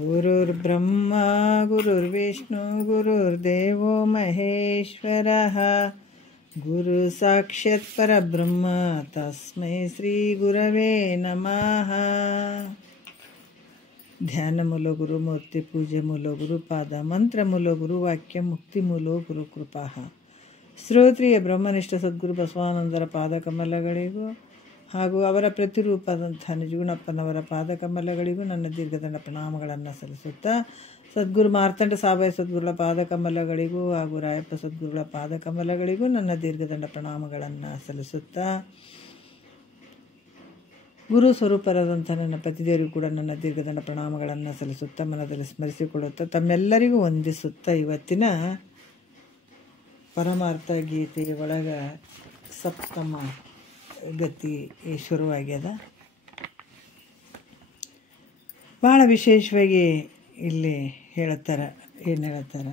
ಗುರುರ್ಬ್ರಹ್ಮ ಗುರುರ್ವಿಷ್ಣು ಗುರುರ್ದೇವೋ ಮಹೇಶ್ವರಃ ಗುರು ಸಾಕ್ಷಾತ್ ಪರಬ್ರಹ್ಮ ತಸ್ಮೈ ಶ್ರೀ ಗುರವೇ ನಮಃ. ಧ್ಯಾನ ಮೂಲ ಗುರು ಮೂರ್ತಿ ಪೂಜೆ ಮೂಲ ಗುರುಪಾದ ಮಂತ್ರ ಮೂಲ ಗುರು ವಾಕ್ಯ ಮುಕ್ತಿ ಮೂಲ ಗುರು ಕೃಪಾ. ಶ್ರೋತ್ರಿಯ ಬ್ರಹ್ಮನಿಷ್ಠ ಸದ್ಗುರು ಬಸವಾನಂದರ ಪಾದಕಮಲಗಳಿಗೂ ಹಾಗೂ ಅವರ ಪ್ರತಿರೂಪದಂಥ ನಿಜಗುಣಪ್ಪನವರ ಪಾದಕಮಲಗಳಿಗೂ ನನ್ನ ದೀರ್ಘದಂಡ ಪ್ರಣಾಮಗಳನ್ನು ಸಲ್ಲಿಸುತ್ತಾ, ಸದ್ಗುರು ಮಾರ್ತಂಡ ಸಾಬಾಯಿ ಸದ್ಗುರುಗಳ ಪಾದಕಮಲಗಳಿಗೂ ಹಾಗೂ ರಾಯಪ್ಪ ಸದ್ಗುರುಗಳ ಪಾದಕಮಲಗಳಿಗೂ ನನ್ನ ದೀರ್ಘದಂಡ ಪ್ರಣಾಮಗಳನ್ನು ಸಲ್ಲಿಸುತ್ತಾ, ಗುರು ಸ್ವರೂಪರಾದಂಥ ನನ್ನ ಪತಿದೇವರಿಗೂ ಕೂಡ ನನ್ನ ದೀರ್ಘದಂಡ ಪ್ರಣಾಮಗಳನ್ನು ಸಲ್ಲಿಸುತ್ತಾ, ಮನದಲ್ಲಿ ಸ್ಮರಿಸಿಕೊಳ್ಳುತ್ತಾ, ತಮ್ಮೆಲ್ಲರಿಗೂ ವಂದಿಸುತ್ತಾ, ಇವತ್ತಿನ ಪರಮಾರ್ಥ ಗೀತೆಯ ಒಳಗೆ ಸಪ್ತಮ ಗತಿ ಶುರುವಾಗ್ಯದ. ಭಾಳ ವಿಶೇಷವಾಗಿ ಇಲ್ಲಿ ಹೇಳ್ತಾರೆ. ಏನು ಹೇಳ್ತಾರೆ?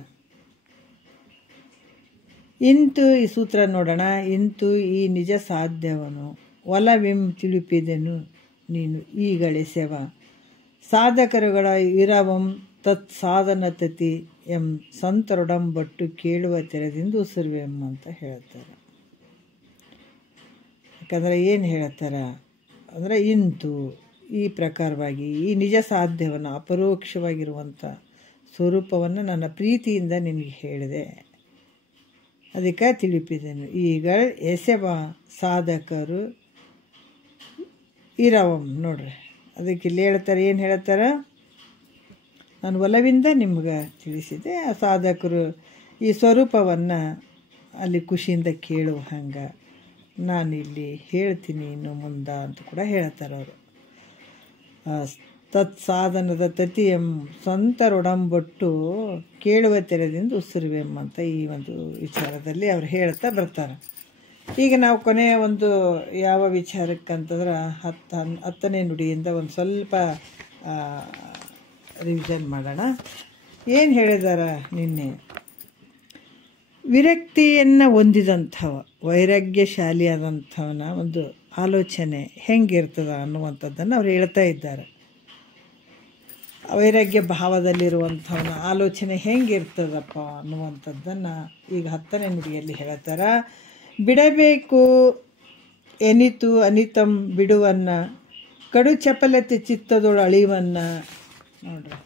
ಇಂತು ಈ ಸೂತ್ರ ನೋಡೋಣ. ಇಂತು ಈ ನಿಜ ಸಾಧ್ಯವನು ಒಲವಿಂ ತಿಳಿಪಿದೆನು ನೀನು ಈಗಳಿಸೆವ ಸಾಧಕರುಗಳ ಇರವಂ ತತ್ ಸಾಧನತತಿ ಎಂ ಸಂತರೊಡಂಬಟ್ಟು ಕೇಳುವ ತೆರೆದಿಂದ ಉಸಿರುವೆಂ ಅಂತ ಹೇಳ್ತಾರೆ. ಯಾಕಂದರೆ ಏನು ಹೇಳ್ತಾರೆ ಅಂದರೆ, ಇಂತು ಈ ಪ್ರಕಾರವಾಗಿ ಈ ನಿಜ ಸಾಧ್ಯವನ್ನು ಅಪರೋಕ್ಷವಾಗಿರುವಂಥ ಸ್ವರೂಪವನ್ನು ನನ್ನ ಪ್ರೀತಿಯಿಂದ ನಿನಗೆ ಹೇಳಿದೆ, ಅದಕ್ಕೆ ತಿಳಿಪಿದೆನು. ಈಗ ಎಸೆವ ಸಾಧಕರು ಇರವಂ ನೋಡ್ರಿ, ಅದಕ್ಕೆ ಇಲ್ಲಿ ಹೇಳ್ತಾರೆ. ಏನು ಹೇಳ್ತಾರೆ? ನಾನು ಒಲವಿಂದ ನಿಮ್ಗೆ ತಿಳಿಸಿದೆ, ಆ ಸಾಧಕರು ಈ ಸ್ವರೂಪವನ್ನು ಅಲ್ಲಿ ಖುಷಿಯಿಂದ ಕೇಳುವ ಹಂಗೆ ನಾನಿಲ್ಲಿ ಹೇಳ್ತೀನಿ ಇನ್ನು ಮುಂದೆ ಅಂತ ಕೂಡ ಹೇಳ್ತಾರೆ ಅವರು. ತತ್ ಸಾಧನದ ತತಿಯಂ ಸಂತರೊಡಂಬಟ್ಟು ಕೇಳುವ ತೆರೆದಿಂದ ಉಸಿರುವೆಂ ಅಂತ ಈ ಒಂದು ವಿಚಾರದಲ್ಲಿ ಅವ್ರು ಹೇಳ್ತಾ ಬರ್ತಾರೆ. ಈಗ ನಾವು ಕೊನೆಯ ಒಂದು ಯಾವ ವಿಚಾರಕ್ಕಂತಂದ್ರೆ ಹತ್ತನೇ ನುಡಿಯಿಂದ ಒಂದು ಸ್ವಲ್ಪ ರಿವಿಷನ್ ಮಾಡೋಣ. ಏನು ಹೇಳಿದಾರ ನಿನ್ನೆ? ವಿರಕ್ತಿಯನ್ನು ಹೊಂದಿದಂಥವ, ವೈರಾಗ್ಯಶಾಲಿಯಾದಂಥವನ ಒಂದು ಆಲೋಚನೆ ಹೆಂಗಿರ್ತದ ಅನ್ನುವಂಥದ್ದನ್ನು ಅವ್ರು ಹೇಳ್ತಾ ಇದ್ದಾರೆ. ವೈರಾಗ್ಯ ಭಾವದಲ್ಲಿರುವಂಥವನ ಆಲೋಚನೆ ಹೆಂಗಿರ್ತದಪ್ಪ ಅನ್ನುವಂಥದ್ದನ್ನು ಈಗ 10ನೇ ನುಡಿಯಲ್ಲಿ ಹೇಳ್ತಾರೆ. ಬಿಡಬೇಕು ಎನಿತು ಅನಿತಂ ಬಿಡುವನ್ನ ಕಡು ಚಪಲತೆ ಚಿತ್ತದೊಳು ಅಳಿವನ್ನ ನೋಡ್ರಿ.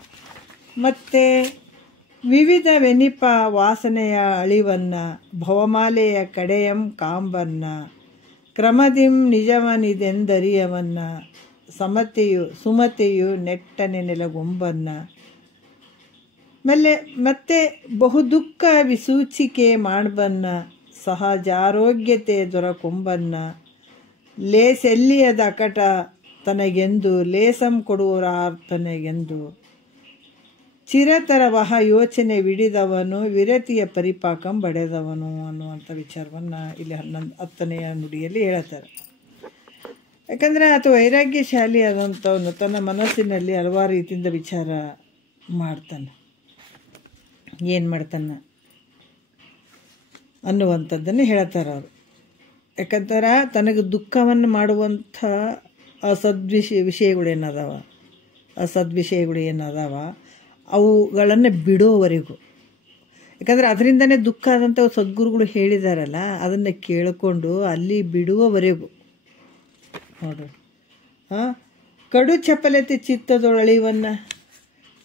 ಮತ್ತು ವಿವಿಧ ವೆನಿಪ ವಾಸನೆಯ ಅಳಿವನ್ನ ಭವಮಾಲೆಯ ಕಡೆಯಂ ಕಾಂಬನ್ನ ಕ್ರಮದಿಂ ನಿಜವನಿದೆಂದರಿಯವನ್ನ ಸುಮತೆಯು ನೆಟ್ಟನೆ ನೆಲಗೊಂಬನ್ನ ಮತ್ತೆ ಬಹುದುಃಖ ವಿಸೂಚಿಕೆ ಮಾಡ್ಬನ್ನ ಸಹಜಾರೋಗ್ಯತೆ ದೊರಕೊಂಬನ್ನ ಲೇಸೆಲ್ಲಿಯದ ಅಕಟ ತನಗೆಂದು ಲೇಸಂ ಕೊಡುವರಾರ್ತನೆಗೆಂದು ಚಿರತರವಹ ಯೋಚನೆ ವಿಡಿದವನು ವಿರತಿಯ ಪರಿಪಾಕಂ ಬಡೆದವನು ಅನ್ನುವಂಥ ವಿಚಾರವನ್ನು ಇಲ್ಲಿ 10ನೆಯ ನುಡಿಯಲ್ಲಿ ಹೇಳ್ತಾರೆ. ಯಾಕಂದರೆ ಆತ ವೈರಾಗ್ಯಶಾಲಿ ಆದಂಥವನು ತನ್ನ ಮನಸ್ಸಿನಲ್ಲಿ ಹಲವಾರು ರೀತಿಯಿಂದ ವಿಚಾರ ಮಾಡ್ತಾನೆ. ಏನು ಮಾಡ್ತಾನೆ ಅನ್ನುವಂಥದ್ದನ್ನು ಹೇಳ್ತಾರೆ ಅವರು. ಯಾಕಂದ್ರೆ ತನಗೆ ದುಃಖವನ್ನು ಮಾಡುವಂಥ ವಿಷಯಗಳು ಏನದಾವ ಅವುಗಳನ್ನು ಬಿಡೋವರೆಗೂ, ಯಾಕಂದರೆ ಅದರಿಂದನೇ ದುಃಖ ಆದಂಥ ಸದ್ಗುರುಗಳು ಹೇಳಿದಾರಲ್ಲ, ಅದನ್ನು ಕೇಳಿಕೊಂಡು ಅಲ್ಲಿ ಬಿಡುವವರೆಗೂ ನೋಡ್ರಿ. ಕಡು ಚಪಲತೆ ಚಿತ್ತದೊಳಳಿವನ್ನು,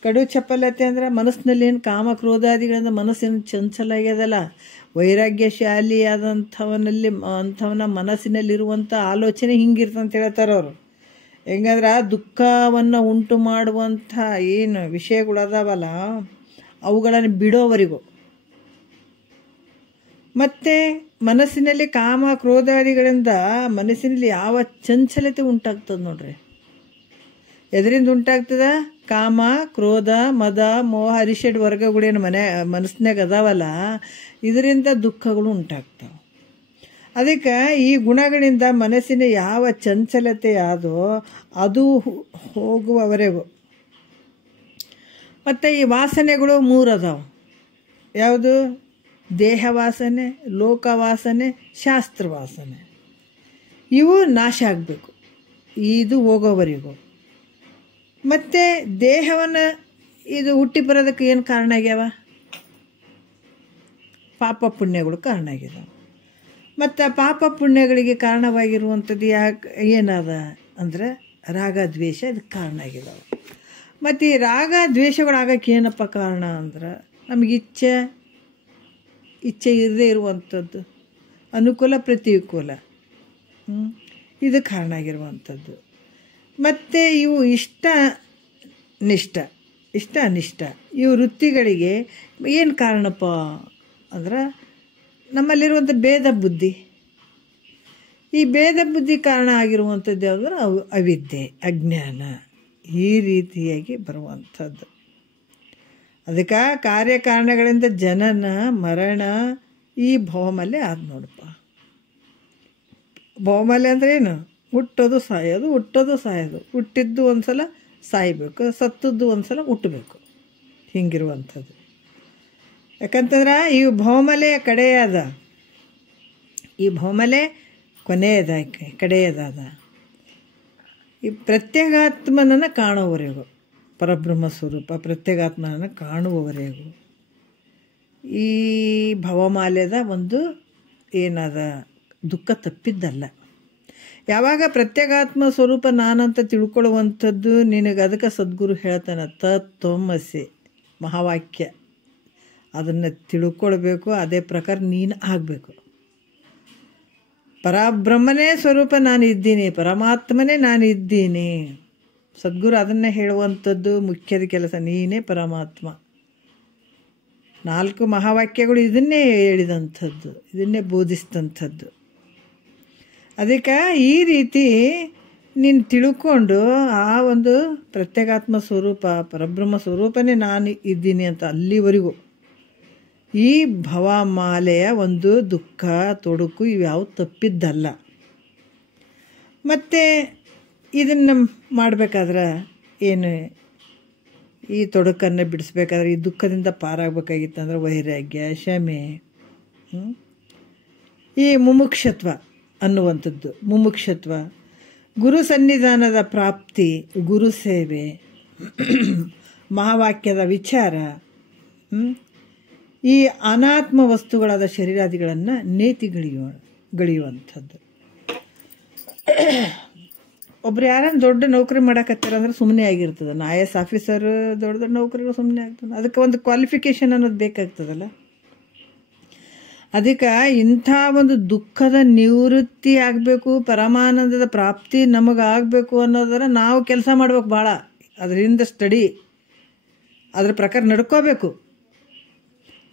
ಕಡು ಚಪಲತೆ ಅಂದರೆ ಮನಸ್ಸಿನಲ್ಲಿ ಏನು ಕಾಮ ಕ್ರೋಧಾದಿಗಳಿಂದ ಮನಸ್ಸಿನ ಚಂಚಲ ಆಗ್ಯದಲ್ಲ, ವೈರಾಗ್ಯಶಾಲಿ ಅಂಥವನ ಮನಸ್ಸಿನಲ್ಲಿರುವಂಥ ಆಲೋಚನೆ ಹಿಂಗಿರ್ತಂತ ಹೇಳ್ತಾರೆ ಅವರು. ಹೆಂಗಂದ್ರೆ ದುಃಖವನ್ನು ಉಂಟು ಮಾಡುವಂಥ ಏನು ವಿಷಯಗಳು ಅದಾವಲ್ಲ ಅವುಗಳನ್ನು ಬಿಡೋವರೆಗೂ, ಮತ್ತು ಮನಸ್ಸಿನಲ್ಲಿ ಕಾಮ ಕ್ರೋಧಾದಿಗಳಿಂದ ಮನಸ್ಸಿನಲ್ಲಿ ಯಾವ ಚಂಚಲತೆ ಉಂಟಾಗ್ತದೆ ನೋಡ್ರಿ. ಎದರಿಂದ ಉಂಟಾಗ್ತದ? ಕಾಮ ಕ್ರೋಧ ಮದ ಮೋಹ ಅರಿಷಡ್ ವರ್ಗಗಳೇನು ಮನಸ್ಸಿನಾಗ ಅದಾವಲ್ಲ, ಇದರಿಂದ ದುಃಖಗಳು ಉಂಟಾಗ್ತವೆ. ಅದಕ್ಕೆ ಈ ಗುಣಗಳಿಂದ ಮನಸ್ಸಿನ ಯಾವ ಚಂಚಲತೆ ಆದೋ ಅದು ಹೋಗುವವರೆಗೂ. ಮತ್ತು ಈ ವಾಸನೆಗಳು 3 ಅದಾವೆ. ಯಾವುದು? ದೇಹ ವಾಸನೆ, ಲೋಕ ವಾಸನೆ, ಶಾಸ್ತ್ರ ವಾಸನೆ. ಇವು ನಾಶ ಆಗಬೇಕು, ಇದು ಹೋಗೋವರೆಗೂ. ಮತ್ತು ದೇಹವನ್ನು ಇದು ಹುಟ್ಟಿ ಬರೋದಕ್ಕೆ ಏನು ಕಾರಣ ಆಗ್ಯಾವ? ಪಾಪ ಪುಣ್ಯಗಳು ಕಾರಣ ಆಗಿದಾವೆ. ಮತ್ತು ಆ ಪಾಪ ಪುಣ್ಯಗಳಿಗೆ ಕಾರಣವಾಗಿರುವಂಥದ್ದು ಏನದ ಅಂದರೆ ರಾಗ ದ್ವೇಷ ಇದಕ್ಕೆ ಕಾರಣ ಆಗಿದಾವೆ. ಮತ್ತು ಈ ರಾಗ ದ್ವೇಷಗಳಾಗಕ್ಕೆ ಏನಪ್ಪ ಕಾರಣ ಅಂದ್ರೆ ನಮಗೆ ಇಚ್ಛೆ ಇರದೇ ಇರುವಂಥದ್ದು, ಅನುಕೂಲ ಪ್ರತಿಕೂಲ, ಇದು ಕಾರಣ ಆಗಿರುವಂಥದ್ದು. ಮತ್ತು ಇವು ಇಷ್ಟ ಅನಿಷ್ಟ ಇವು ವೃತ್ತಿಗಳಿಗೆ ಏನು ಕಾರಣಪ್ಪ ಅಂದ್ರೆ ನಮ್ಮಲ್ಲಿರುವಂಥ ಭೇದ ಬುದ್ಧಿ. ಈ ಭೇದ ಬುದ್ಧಿ ಕಾರಣ ಆಗಿರುವಂಥದ್ದು ಯಾವುದಂದ್ರೆ ಅವಿದ್ಯೆ, ಅಜ್ಞಾನ, ಈ ರೀತಿಯಾಗಿ ಬರುವಂಥದ್ದು. ಅದಕ್ಕೆ ಕಾರ್ಯಕಾರಣಗಳಿಂದ ಜನನ ಮರಣ ಈ ಭವಮಲ್ಲೆ ಆದ ನೋಡಪ್ಪ. ಭವಮಲ್ಲೆ ಅಂದ್ರೆ ಏನು? ಹುಟ್ಟೋದು ಸಾಯೋದು, ಹುಟ್ಟಿದ್ದು ಒಂದು ಸಲ ಸಾಯಬೇಕು, ಸತ್ತದ್ದು ಒಂದು ಸಲ ಹುಟ್ಟಬೇಕು, ಹಿಂಗಿರುವಂಥದ್ದು. ಯಾಕಂತಂದ್ರೆ ಈ ಭವಮಲೆ ಕಡೆಯದ, ಈ ಭವಮಲೆ ಕೊನೆಯದ, ಕಡೆಯದಾದ. ಈ ಪ್ರತ್ಯೇಗಾತ್ಮನನ್ನು ಕಾಣುವವರೆಗೂ, ಪರಬ್ರಹ್ಮ ಸ್ವರೂಪ ಪ್ರತ್ಯೇಗಾತ್ಮನನ್ನು ಕಾಣುವವರೆಗೂ ಈ ಭವಮಾಲೆದ ಒಂದು ಏನದ ದುಃಖ ತಪ್ಪಿದ್ದಲ್ಲ. ಯಾವಾಗ ಪ್ರತ್ಯೇಗಾತ್ಮ ಸ್ವರೂಪ ನಾನಂತ ತಿಳ್ಕೊಳ್ಳುವಂಥದ್ದು ನಿನಗೆ, ಅದಕ್ಕೆ ಸದ್ಗುರು ಹೇಳ್ತಾನೆ ತತ್ವಮಸಿ ಮಹಾವಾಕ್ಯ, ಅದನ್ನು ತಿಳ್ಕೊಳ್ಬೇಕು, ಅದೇ ಪ್ರಕಾರ ನೀನು ಆಗಬೇಕು. ಪರಬ್ರಹ್ಮನೇ ಸ್ವರೂಪ ನಾನು ಇದ್ದೀನಿ, ಪರಮಾತ್ಮನೇ ನಾನು ಇದ್ದೀನಿ. ಸದ್ಗುರು ಅದನ್ನೇ ಹೇಳುವಂಥದ್ದು ಮುಖ್ಯದ ಕೆಲಸ, ನೀನೇ ಪರಮಾತ್ಮ. 4 ಮಹಾವಾಕ್ಯಗಳು ಇದನ್ನೇ ಹೇಳಿದಂಥದ್ದು, ಇದನ್ನೇ ಬೋಧಿಸಿದಂಥದ್ದು. ಅದಕ್ಕೆ ಈ ರೀತಿ ನೀನು ತಿಳ್ಕೊಂಡು ಆ ಒಂದು ಪ್ರತ್ಯೇಗಾತ್ಮ ಸ್ವರೂಪ ಪರಬ್ರಹ್ಮ ಸ್ವರೂಪನೇ ನಾನು ಇದ್ದೀನಿ ಅಂತ ಅಲ್ಲಿವರೆಗೂ ಈ ಭವಮಾಲೆಯ ಒಂದು ದುಃಖ ತೊಡಕು ಇವ್ಯಾವು ತಪ್ಪಿದ್ದಲ್ಲ. ಮತ್ತು ಇದನ್ನು ಮಾಡಬೇಕಾದ್ರೆ ಏನು, ಈ ತೊಡಕನ್ನು ಬಿಡಿಸ್ಬೇಕಾದ್ರೆ, ಈ ದುಃಖದಿಂದ ಪಾರಾಗಬೇಕಾಗಿತ್ತಂದ್ರೆ ವೈರಾಗ್ಯ, ಶಮೆ, ಈ ಮುಮುಕ್ಷತ್ವ ಅನ್ನುವಂಥದ್ದು, ಮುಮುಕ್ಷತ್ವ, ಗುರು ಸನ್ನಿಧಾನದ ಪ್ರಾಪ್ತಿ, ಗುರು ಸೇವೆ, ಮಹಾವಾಕ್ಯದ ವಿಚಾರ, ಈ ಅನಾತ್ಮ ವಸ್ತುಗಳಾದ ಶರೀರಾದಿಗಳನ್ನು ಗಳಿಯುವಂಥದ್ದು. ಒಬ್ರು ಯಾರನ್ನ ದೊಡ್ಡ ನೌಕರಿ ಮಾಡಕತ್ತಾರಂದ್ರೆ ಸುಮ್ಮನೆ ಆಗಿರ್ತದೆ. IAS ಆಫೀಸರ್ ದೊಡ್ಡ ನೌಕರಿಗಳು ಸುಮ್ಮನೆ ಆಗ್ತದೆ. ಅದಕ್ಕೆ ಒಂದು ಕ್ವಾಲಿಫಿಕೇಷನ್ ಅನ್ನೋದು ಬೇಕಾಗ್ತದಲ್ಲ. ಅದಕ್ಕೆ ಇಂಥ ಒಂದು ದುಃಖದ ನಿವೃತ್ತಿ ಆಗಬೇಕು, ಪರಮಾನಂದದ ಪ್ರಾಪ್ತಿ ನಮಗಾಗಬೇಕು ಅನ್ನೋದರ ನಾವು ಕೆಲಸ ಮಾಡ್ಬೇಕು ಭಾಳ. ಅದರಿಂದ ಸ್ಟಡಿ, ಅದ್ರ ಪ್ರಕಾರ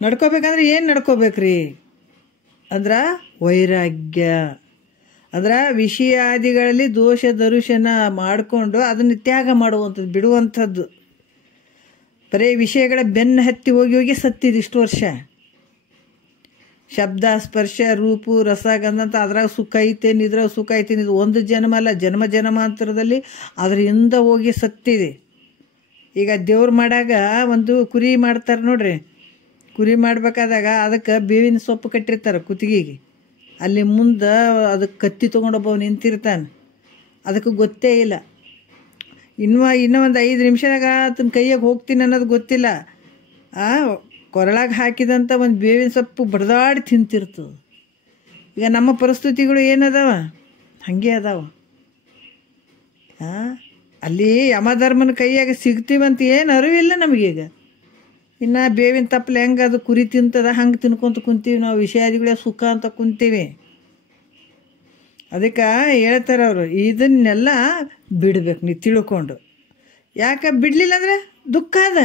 ನಡ್ಕೋಬೇಕಂದ್ರೆ ಏನು ನಡ್ಕೋಬೇಕ್ರಿ ಅಂದ್ರೆ ವೈರಾಗ್ಯ. ಅಂದ್ರೆ ವಿಷಯಾದಿಗಳಲ್ಲಿ ದೋಷ ದರುಶನ ಮಾಡಿಕೊಂಡು ಅದನ್ನು ತ್ಯಾಗ ಮಾಡುವಂಥದ್ದು, ಬಿಡುವಂಥದ್ದು. ಬರೀ ವಿಷಯಗಳ ಬೆನ್ನು ಹತ್ತಿ ಹೋಗಿ ಸತ್ತಿದ್ದು ಇಷ್ಟು ವರ್ಷ. ಶಬ್ದ ಸ್ಪರ್ಶ ರೂಪು ರಸ ಗಂಧಂತ ಅದ್ರಾಗ ಸುಖ ಐತೇನು, ಇದ್ರಾಗ ಸುಖ ಐತೇನು, ಇದು ಒಂದು ಜನ್ಮ ಅಲ್ಲ, ಜನ್ಮಾಂತರದಲ್ಲಿ ಅದರಿಂದ ಹೋಗಿ ಸತ್ತಿದೆ. ಈಗ ದೇವ್ರು ಮಾಡಾಗ ಒಂದು ಕುರಿ ಮಾಡ್ತಾರೆ ನೋಡ್ರಿ, ಕುರಿ ಮಾಡ್ಬೇಕಾದಾಗ ಅದಕ್ಕೆ ಬೇವಿನ ಸೊಪ್ಪು ಕಟ್ಟಿರ್ತಾರೆ ಕುತ್ತಿಗೆಗೆ. ಅಲ್ಲಿ ಮುಂದೆ ಅದಕ್ಕೆ ಕತ್ತಿ ತೊಗೊಂಡೊಬ್ಬ ನಿಂತಿರ್ತಾನೆ, ಅದಕ್ಕೆ ಗೊತ್ತೇ ಇಲ್ಲ. ಇನ್ನೂ ಒಂದು 5 ನಿಮಿಷದಾಗ ಆತನ ಕೈಯಾಗ ಹೋಗ್ತೀನಿ ಅನ್ನೋದು ಗೊತ್ತಿಲ್ಲ. ಕೊರಳಾಗ ಹಾಕಿದಂಥ ಒಂದು ಬೇವಿನ ಸೊಪ್ಪು ಬಡ್ದಾಡಿ ತಿಂತಿರ್ತದೆ. ಈಗ ನಮ್ಮ ಪರಿಸ್ಥಿತಿಗಳು ಏನದಾವ, ಹಾಗೆ ಅದಾವ. ಅಲ್ಲಿ ಯಮಧರ್ಮನ ಕೈಯಾಗ ಸಿಗ್ತೀವಂತ ಏನು ಅರಿವಿಲ್ಲ ನಮಗೀಗ. ಇನ್ನು ಬೇವಿನ ತಪ್ಪಲೆ ಹೆಂಗೆ ಅದು ಕುರಿ ತಿಂತದ ಹಂಗೆ ತಿನ್ಕೊಂತ ಕುಂತೀವಿ ನಾವು, ವಿಷಯಾದಿಗಳೇ ಸುಖ ಅಂತ ಕುಂತೀವಿ. ಅದಕ್ಕೆ ಹೇಳ್ತಾರೆ ಅವರು, ಇದನ್ನೆಲ್ಲ ಬಿಡಬೇಕು ನೀವು ತಿಳ್ಕೊಂಡು. ಯಾಕೆ ಬಿಡಲಿಲ್ಲ ಅಂದರೆ ದುಃಖ ಅದ.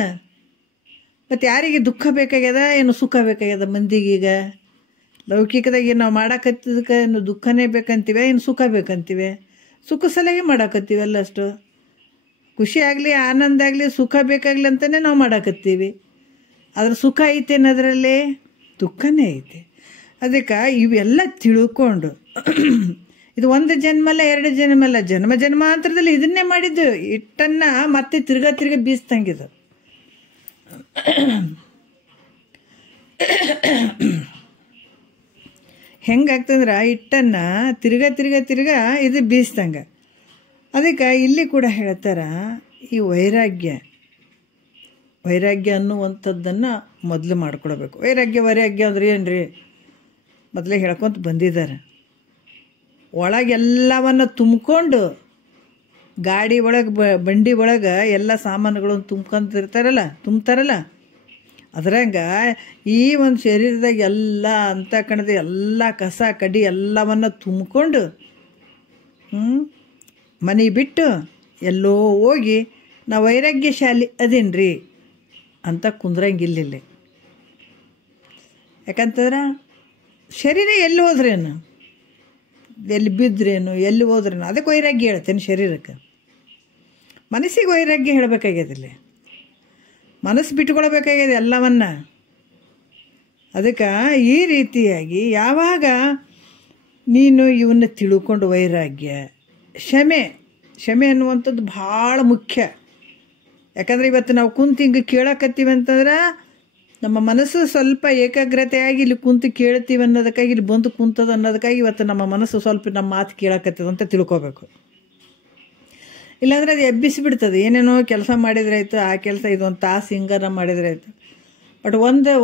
ಮತ್ತು ಯಾರಿಗೆ ದುಃಖ ಬೇಕಾಗ್ಯದ, ಏನು ಸುಖ ಬೇಕಾಗ್ಯದ ಮಂದಿಗೀಗ? ಲೌಕಿಕದಾಗ ನಾವು ಮಾಡಾಕತ್ತಿದ್ದಕ್ಕೆ ಇನ್ನು ದುಃಖನೇ ಬೇಕಂತೀವಿ, ಇನ್ನು ಸುಖ ಬೇಕಂತೀವಿ. ಸುಖ ಸಲಹೆ ಮಾಡಾಕತ್ತೀವಿ ಅಲ್ಲಷ್ಟು. ಖುಷಿ ಆಗಲಿ, ಆನಂದ ಆಗಲಿ, ಸುಖ ಬೇಕಾಗಲಿ ಅಂತಲೇ ನಾವು ಮಾಡಾಕತ್ತೀವಿ. ಅದ್ರ ಸುಖ ಐತೆ ಅನ್ನೋದ್ರಲ್ಲಿ ದುಃಖನೇ ಐತೆ. ಅದಕ್ಕೆ ಇವೆಲ್ಲ ತಿಳ್ಕೊಂಡು ಇದು ಒಂದು ಜನ್ಮ ಅಲ್ಲ, 2 ಜನ್ಮ ಅಲ್ಲ, ಜನ್ಮಾಂತರದಲ್ಲಿ ಇದನ್ನೇ ಮಾಡಿದ್ದು. ಇಟ್ಟನ್ನು ಮತ್ತೆ ತಿರ್ಗಾ ಬೀಸ್ತಂಗಿದು. ಹೆಂಗಾಗ್ತಂದ್ರೆ ಹಿಟ್ಟನ್ನು ತಿರ್ಗ ಇದು ಬೀಸ್ದಂಗೆ. ಅದಕ್ಕೆ ಇಲ್ಲಿ ಕೂಡ ಹೇಳ್ತಾರೆ, ಈ ವೈರಾಗ್ಯ ಅನ್ನುವಂಥದ್ದನ್ನು ಮೊದಲು ಮಾಡ್ಕೊಳ್ಬೇಕು. ವೈರಾಗ್ಯ ಅಂದ್ರೆ ಏನು ರೀ? ಮೊದಲೇ ಹೇಳ್ಕೊತ ಬಂದಿದ್ದಾರೆ. ಒಳಗೆಲ್ಲವನ್ನು ತುಂಬಿಕೊಂಡು ಗಾಡಿ ಒಳಗೆ ಬಂಡಿ ಒಳಗೆ ಎಲ್ಲ ಸಾಮಾನುಗಳನ್ನು ತುಂಬ್ತಾರಲ್ಲ ಅದ್ರಂಗೆ ಈ ಒಂದು ಶರೀರದಾಗ ಎಲ್ಲ ಅಂತ ಕಣದ ಎಲ್ಲ ಕಸ ಕಡಿ ಎಲ್ಲವನ್ನು ತುಂಬಿಕೊಂಡು ಮನೆ ಬಿಟ್ಟು ಎಲ್ಲೋ ಹೋಗಿ ನಾ ವೈರಾಗ್ಯಶಾಲಿ ಅದೇನ್ರಿ ಅಂತ ಕುಂದ್ರಂಗಿಲ್ಲ. ಯಾಕಂತಂದ್ರೆ ಶರೀರ ಎಲ್ಲಿ ಹೋದ್ರೇನು, ಎಲ್ಲಿ ಬಿದ್ರೇನು, ಎಲ್ಲಿ ಹೋದ್ರೇನು, ಅದಕ್ಕೆ ವೈರಾಗ್ಯ ಹೇಳ್ತೇನೆ. ಶರೀರಕ್ಕೆ ಮನಸ್ಸಿಗೆ ವೈರಾಗ್ಯ ಹೇಳಬೇಕಾಗ್ಯದಿಲ್ಲ, ಮನಸ್ಸು ಬಿಟ್ಕೊಳ್ಬೇಕಾಗ್ಯದ ಎಲ್ಲವನ್ನ. ಅದಕ್ಕೆ ಈ ರೀತಿಯಾಗಿ ಯಾವಾಗ ನೀನು ಇವನ್ನ ತಿಳ್ಕೊಂಡು ವೈರಾಗ್ಯ, ಕ್ಷಮೆ ಅನ್ನುವಂಥದ್ದು ಭಾಳ ಮುಖ್ಯ. ಯಾಕಂದರೆ ಇವತ್ತು ನಾವು ಕುಂತು ಹಿಂಗೆ ಕೇಳಕತ್ತೀವಿ ಅಂತಂದ್ರೆ ನಮ್ಮ ಮನಸ್ಸು ಸ್ವಲ್ಪ ಏಕಾಗ್ರತೆಯಾಗಿ ಇಲ್ಲಿ ಕುಂತು ಕೇಳ್ತೀವಿ ಅನ್ನೋದಕ್ಕಾಗಿ, ಇಲ್ಲಿ ಬಂದು ಕುಂತದ ಅನ್ನೋದಕ್ಕಾಗಿ ಇವತ್ತು ನಮ್ಮ ಮನಸ್ಸು ಸ್ವಲ್ಪ ನಮ್ಮ ಮಾತು ಕೇಳಕತ್ತದ ಅಂತ ತಿಳ್ಕೊಬೇಕು. ಇಲ್ಲಾಂದರೆ ಅದು ಎಬ್ಬಿಸಿಬಿಡ್ತದೆ. ಏನೇನೋ ಕೆಲಸ ಮಾಡಿದ್ರಾಯ್ತು, ಆ ಕೆಲಸ ಇದೊಂದು ತಾಸು ಹಿಂಗಾರ ಮಾಡಿದ್ರಾಯ್ತು. ಬಟ್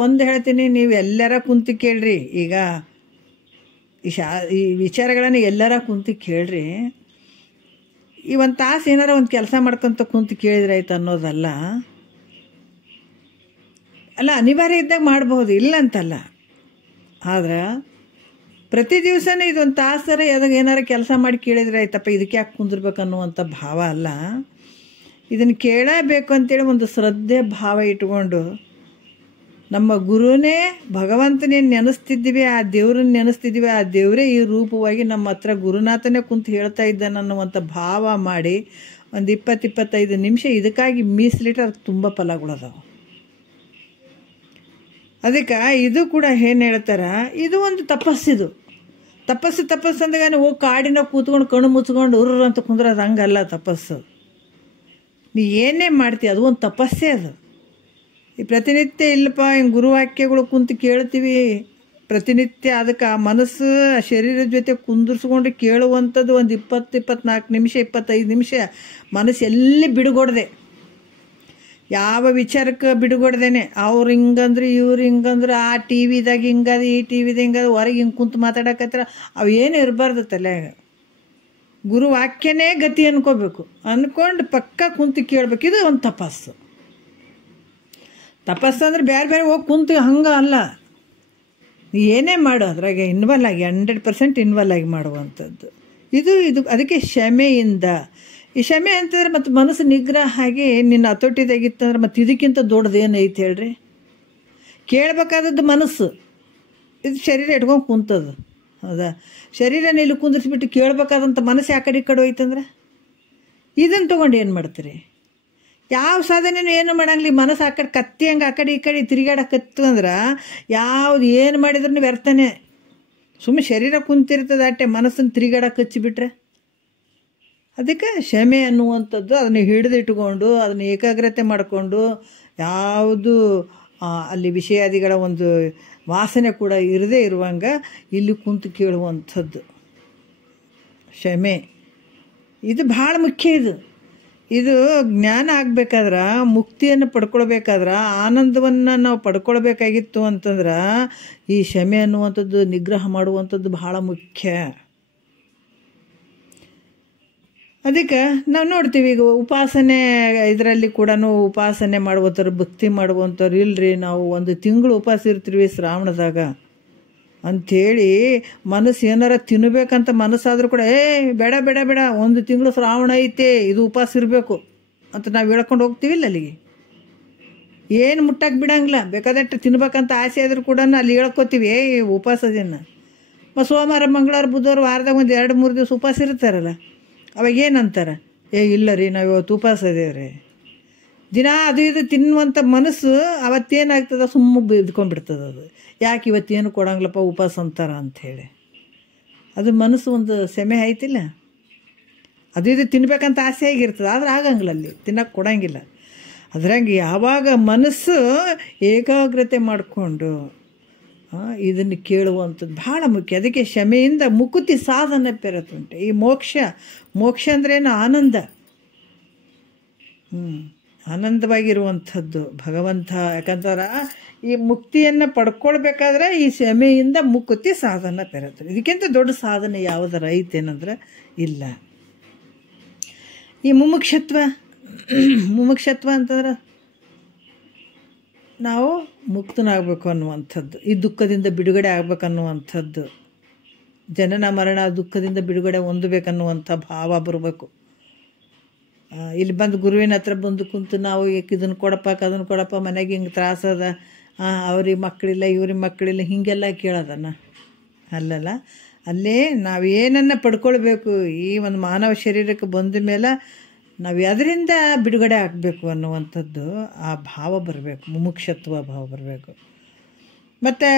ಒಂದು ಹೇಳ್ತೀನಿ, ನೀವು ಎಲ್ಲರ ಕುಂತು ಕೇಳ್ರಿ. ಈಗ ಈ ವಿಚಾರಗಳನ್ನು ಎಲ್ಲರ ಕುಂತು ಕೇಳ್ರಿ. ಈ ಒಂದು ತಾಸು ಏನಾರ ಒಂದು ಕೆಲಸ ಮಾಡ್ಕೊಂತ ಕುಂತು ಕೇಳಿದ್ರಾಯ್ತು ಅನ್ನೋದಲ್ಲ. ಅಲ್ಲ, ಅನಿವಾರ್ಯ ಇದ್ದಾಗ ಮಾಡಬಹುದು, ಇಲ್ಲ ಅಂತಲ್ಲ. ಆದ್ರೆ ಪ್ರತಿ ದಿವಸನೇ ಇದೊಂದು ತಾಸರ ಏನಾರ ಕೆಲಸ ಮಾಡಿ ಕೇಳಿದ್ರೆ ಆಯ್ತಪ್ಪ, ಇದಕ್ಕೆ ಯಾಕೆ ಕುಂದಿರ್ಬೇಕು ಅನ್ನುವಂಥ ಭಾವ ಅಲ್ಲ. ಇದನ್ನು ಕೇಳಬೇಕು ಅಂತೇಳಿ ಒಂದು ಶ್ರದ್ಧೆ ಭಾವ ಇಟ್ಕೊಂಡು ನಮ್ಮ ಗುರುನೇ ಭಗವಂತನೇ ನೆನೆಸ್ತಿದ್ದೀವಿ, ಆ ದೇವ್ರನ್ನ ನೆನೆಸ್ತಿದ್ದೀವಿ, ಆ ದೇವರೇ ಈ ರೂಪವಾಗಿ ನಮ್ಮ ಹತ್ರ ಗುರುನಾಥನೇ ಕುಂತು ಹೇಳ್ತಾ ಇದ್ದಾನೆ ಅನ್ನುವಂಥ ಭಾವ ಮಾಡಿ ಒಂದು 20-25 ನಿಮಿಷ ಇದಕ್ಕಾಗಿ ಮೀಸಲಿಟ್ರೆ ಅದಕ್ಕೆ ತುಂಬ ಫಲಗಳದಾವೆ. ಅದಕ್ಕೆ ಇದು ಕೂಡ ಏನು ಹೇಳ್ತಾರೆ, ಇದು ಒಂದು ತಪಸ್ಸಿದು. ತಪಸ್ಸು ಅಂದಾಗ ಹೋಗಿ ಕಾಡಿನ ಕೂತ್ಕೊಂಡು ಕಣ್ಣು ಮುಚ್ಕೊಂಡು ಉರ್ರ ಅಂತ ಕುಂದ್ರದು ಹಂಗಲ್ಲ ತಪಸ್ಸು. ನೀ ಏನೇ ಮಾಡ್ತೀವಿ ಅದು ಒಂದು ತಪಸ್ಸೇ. ಅದು ಈ ಪ್ರತಿನಿತ್ಯ ಇಲ್ಲಪ್ಪ ಹಿಂಗೆ ಗುರುವಾಕ್ಯಗಳು ಕುಂತು ಕೇಳ್ತೀವಿ ಪ್ರತಿನಿತ್ಯ. ಅದಕ್ಕೆ ಆ ಮನಸ್ಸು ಆ ಶರೀರದ ಜೊತೆ ಕುಂದಿರ್ಸ್ಕೊಂಡು ಕೇಳುವಂಥದ್ದು ಒಂದು 20-24 ನಿಮಿಷ 25 ನಿಮಿಷ ಮನಸ್ಸು ಎಲ್ಲಿ ಬಿಡುಗೊಡ್ದೆ, ಯಾವ ವಿಚಾರಕ್ಕೆ ಬಿಡುಗೊಡ್ದೇನೆ. ಅವ್ರು ಹಿಂಗಂದ್ರೆ ಇವ್ರು ಹಿಂಗಂದ್ರೆ, ಆ ಟಿ ವಿದಾಗ ಹಿಂಗದ, ಈ ಟಿ ವಿದಾಗ ಹಿಂಗದ, ಹೊರಗೆ ಹಿಂಗೆ ಕುಂತು ಮಾತಾಡಕತ್ರ ಅವು ಏನು ಇರಬಾರ್ದು ತಲೆಯಾಗ. ಗುರುವಾಕ್ಯನೇ ಗತಿ ಅನ್ಕೋಬೇಕು, ಅಂದ್ಕೊಂಡು ಪಕ್ಕ ಕುಂತು ಕೇಳ್ಬೇಕು. ಇದು ಒಂದು ತಪಸ್ಸು ಅಂದ್ರೆ ಬೇರೆ ಹೋಗಿ ಕುಂತು ಹಂಗೆ ಅಲ್ಲ. ಏನೇ ಮಾಡು ಅದ್ರಾಗೆ ಇನ್ವಾಲ್ವ್ ಆಗಿ 100% ಇನ್ವಾಲ್ವ್ ಆಗಿ ಮಾಡುವಂಥದ್ದು ಇದು ಅದಕ್ಕೆ ಕ್ಷಮೆಯಿಂದ. ಈ ಕ್ಷಮೆ ಅಂತಂದ್ರೆ ಮತ್ತು ಮನಸ್ಸು ನಿಗ್ರಹ ಆಗಿ ನಿನ್ನ ಹತೋಟಿದಾಗಿತ್ತಂದ್ರೆ ಮತ್ತು ಇದಕ್ಕಿಂತ ದೊಡ್ಡದೇನು ಐತೆ ಹೇಳ್ರಿ. ಕೇಳಬೇಕಾದದ್ದು ಮನಸ್ಸು, ಇದು ಶರೀರ ಇಟ್ಕೊಂಡು ಕುಂತದ್ದು. ಹೌದಾ? ಶರೀರನ ಇಲ್ಲಿ ಕುಂದಿಸ್ಬಿಟ್ಟು ಕೇಳಬೇಕಾದಂಥ ಮನಸ್ಸು ಆ ಕಡೆ ಈ ಕಡೆ ಹೋಯ್ತಂದ್ರೆ ಇದನ್ನು ತೊಗೊಂಡು ಏನು ಮಾಡ್ತೀರಿ? ಯಾವ ಸಾಧನೆನೂ ಏನು ಮಾಡಂಗಿಲ್ಲ. ಮನಸ್ಸು ಆ ಕಡೆ ಕತ್ತಿ ಹಂಗೆ ಆ ಕಡೆ ಈ ಕಡೆ ತಿರುಗಾಡಕತ್ತು ಅಂದ್ರೆ ಯಾವುದು ಏನು ಮಾಡಿದ್ರೂ ವ್ಯರ್ಥನೇ. ಸುಮ್ಮನೆ ಶರೀರ ಕುಂತಿರ್ತದೆ ಅಷ್ಟೇ, ಮನಸ್ಸನ್ನು ತಿರುಗಾಡಕ್ಕೆ ಹಚ್ಚಿಬಿಟ್ರೆ. ಅದಕ್ಕೆ ಕ್ಷಮೆ ಅನ್ನುವಂಥದ್ದು ಅದನ್ನು ಹಿಡಿದಿಟ್ಕೊಂಡು ಅದನ್ನು ಏಕಾಗ್ರತೆ ಮಾಡಿಕೊಂಡು ಯಾವುದು ಅಲ್ಲಿ ವಿಷಯಾದಿಗಳ ಒಂದು ವಾಸನೆ ಕೂಡ ಇರದೇ ಇರುವಂಗೆ ಇಲ್ಲಿ ಕುಂತು ಕೇಳುವಂಥದ್ದು ಕ್ಷಮೆ. ಇದು ಭಾಳ ಮುಖ್ಯ. ಇದು ಜ್ಞಾನ ಆಗಬೇಕಾದ್ರೆ, ಮುಕ್ತಿಯನ್ನು ಪಡ್ಕೊಳ್ಬೇಕಾದ್ರೆ, ಆನಂದವನ್ನು ನಾವು ಪಡ್ಕೊಳ್ಬೇಕಾಗಿತ್ತು ಅಂತಂದ್ರೆ ಈ ಕ್ಷಮೆ ಅನ್ನುವಂಥದ್ದು ನಿಗ್ರಹ ಮಾಡುವಂಥದ್ದು ಭಾಳ ಮುಖ್ಯ. ಅದಕ್ಕೆ ನಾವು ನೋಡ್ತೀವಿ ಈಗ ಉಪಾಸನೆ ಇದರಲ್ಲಿ ಕೂಡ ಉಪಾಸನೆ ಮಾಡುವಂಥವ್ರು, ಭಕ್ತಿ ಮಾಡುವಂಥವ್ರು, ಇಲ್ಲರಿ ನಾವು 1 ತಿಂಗಳು ಉಪವಾಸ ಇರ್ತೀವಿ ಶ್ರಾವಣದಾಗ ಅಂಥೇಳಿ ಮನಸ್ಸು ಏನಾರ ತಿನ್ನಬೇಕಂತ ಮನಸ್ಸಾದರೂ ಕೂಡ ಬೇಡ 1 ತಿಂಗಳು ಶ್ರಾವಣ ಐತೆ ಇದು ಉಪವಾಸ ಇರಬೇಕು ಅಂತ ನಾವು ಹೇಳ್ಕೊಂಡು ಹೋಗ್ತೀವಿಲ್ಲ ಅಲ್ಲಿಗೆ. ಏನು ಮುಟ್ಟಕ್ಕೆ ಬಿಡಂಗಿಲ್ಲ. ಬೇಕಾದಷ್ಟು ತಿನ್ಬೇಕಂತ ಆಸೆ ಆದರೂ ಕೂಡ ಅಲ್ಲಿ ಹೇಳ್ಕೊತೀವಿ ಉಪವಾಸದಿಂದ. ಮತ್ತು ಸೋಮವಾರ ಮಂಗಳವಾರ ಬುಧವಾರ ವಾರದಾಗ ಒಂದು 2-3 ದಿವಸ ಉಪವಾಸ ಇರ್ತಾರಲ್ಲ, ಅವಾಗೇನಂತಾರೆ, ಇಲ್ಲ ರೀ ನಾವು ಇವತ್ತು ಉಪವಾಸ ಅದೇವ್ರಿ. ದಿನ ಅದು ಇದು ತಿನ್ನುವಂಥ ಮನಸ್ಸು ಅವತ್ತೇನಾಗ್ತದೆ, ಬಿದ್ಕೊಂಡ್ಬಿಡ್ತದೆ. ಅದು ಯಾಕೆ ಇವತ್ತೇನು ಕೊಡಂಗಿಲ್ಲಪ್ಪ ಉಪವಾಸ ಅಂತಾರ ಅಂಥೇಳಿ. ಅದು ಮನಸ್ಸು ಒಂದು ಸೆಮೆ ಆಯ್ತಿಲ್ಲ. ಅದು ಇದು ತಿನ್ಬೇಕಂತ ಆಸೆ ಆಗಿರ್ತದೆ, ಆದ್ರೆ ಆಗಂಗಿಲ್ಲ, ಅಲ್ಲಿ ತಿನ್ನಕ್ಕೆ ಕೊಡಂಗಿಲ್ಲ. ಅದ್ರಂಗೆ ಯಾವಾಗ ಮನಸ್ಸು ಏಕಾಗ್ರತೆ ಮಾಡಿಕೊಂಡು ಇದನ್ನು ಕೇಳುವಂಥದ್ದು ಭಾಳ ಮುಖ್ಯ. ಅದಕ್ಕೆ ಕ್ಷಮೆಯಿಂದ ಮುಕುತಿ ಸಾಧನ ಪೆರತುಂಟೆ. ಈ ಮೋಕ್ಷ ಅಂದ್ರೇನು? ಆನಂದ, ಆನಂದವಾಗಿರುವಂಥದ್ದು ಭಗವಂತ. ಯಾಕಂದ್ರೆ ಈ ಮುಕ್ತಿಯನ್ನು ಪಡ್ಕೊಳ್ಬೇಕಾದ್ರೆ ಈ ಕ್ಷಮೆಯಿಂದ ಮುಕುತಿ ಸಾಧನ ಪೆರತು. ಇದಕ್ಕಿಂತ ದೊಡ್ಡ ಸಾಧನೆ ಯಾವುದರ ಐತೇನಂದ್ರೆ ಇಲ್ಲ. ಈ ಮುಮುಕ್ಷತ್ವ ಅಂತಂದ್ರೆ ನಾವು ಮುಕ್ತನಾಗಬೇಕು ಅನ್ನುವಂಥದ್ದು, ಈ ದುಃಖದಿಂದ ಬಿಡುಗಡೆ ಆಗ್ಬೇಕನ್ನುವಂಥದ್ದು, ಜನನ ಮರಣ ದುಃಖದಿಂದ ಬಿಡುಗಡೆ ಹೊಂದಬೇಕನ್ನುವಂಥ ಭಾವ ಬರಬೇಕು. ಇಲ್ಲಿ ಬಂದು ಗುರುವಿನ ಹತ್ರ ಬಂದು ಕುಂತು ನಾವು ಇದನ್ನು ಕೊಡಪ್ಪ ಅದನ್ನು ಕೊಡಪ್ಪ, ಮನೆಗೆ ಹಿಂಗೆ ತ್ರಾಸದ, ಅವ್ರಿಗೆ ಮಕ್ಕಳಿಲ್ಲ ಇವ್ರಿಗೆ ಮಕ್ಕಳಿಲ್ಲ, ಹೀಗೆಲ್ಲ ಕೇಳೋದನ್ನ ಅಲ್ಲಲ್ಲ. ಅಲ್ಲೇ ನಾವು ಏನನ್ನು ಪಡ್ಕೊಳ್ಬೇಕು, ಈ ಒಂದು ಮಾನವ ಶರೀರಕ್ಕೆ ಬಂದ ಮೇಲೆ ನಾವು ಅದರಿಂದ ಬಿಡುಗಡೆ ಆಗಬೇಕು ಅನ್ನುವಂಥದ್ದು ಆ ಭಾವ ಬರಬೇಕು, ಮುಮುಕ್ಷತ್ವ ಭಾವ ಬರಬೇಕು. ಮತ್ತು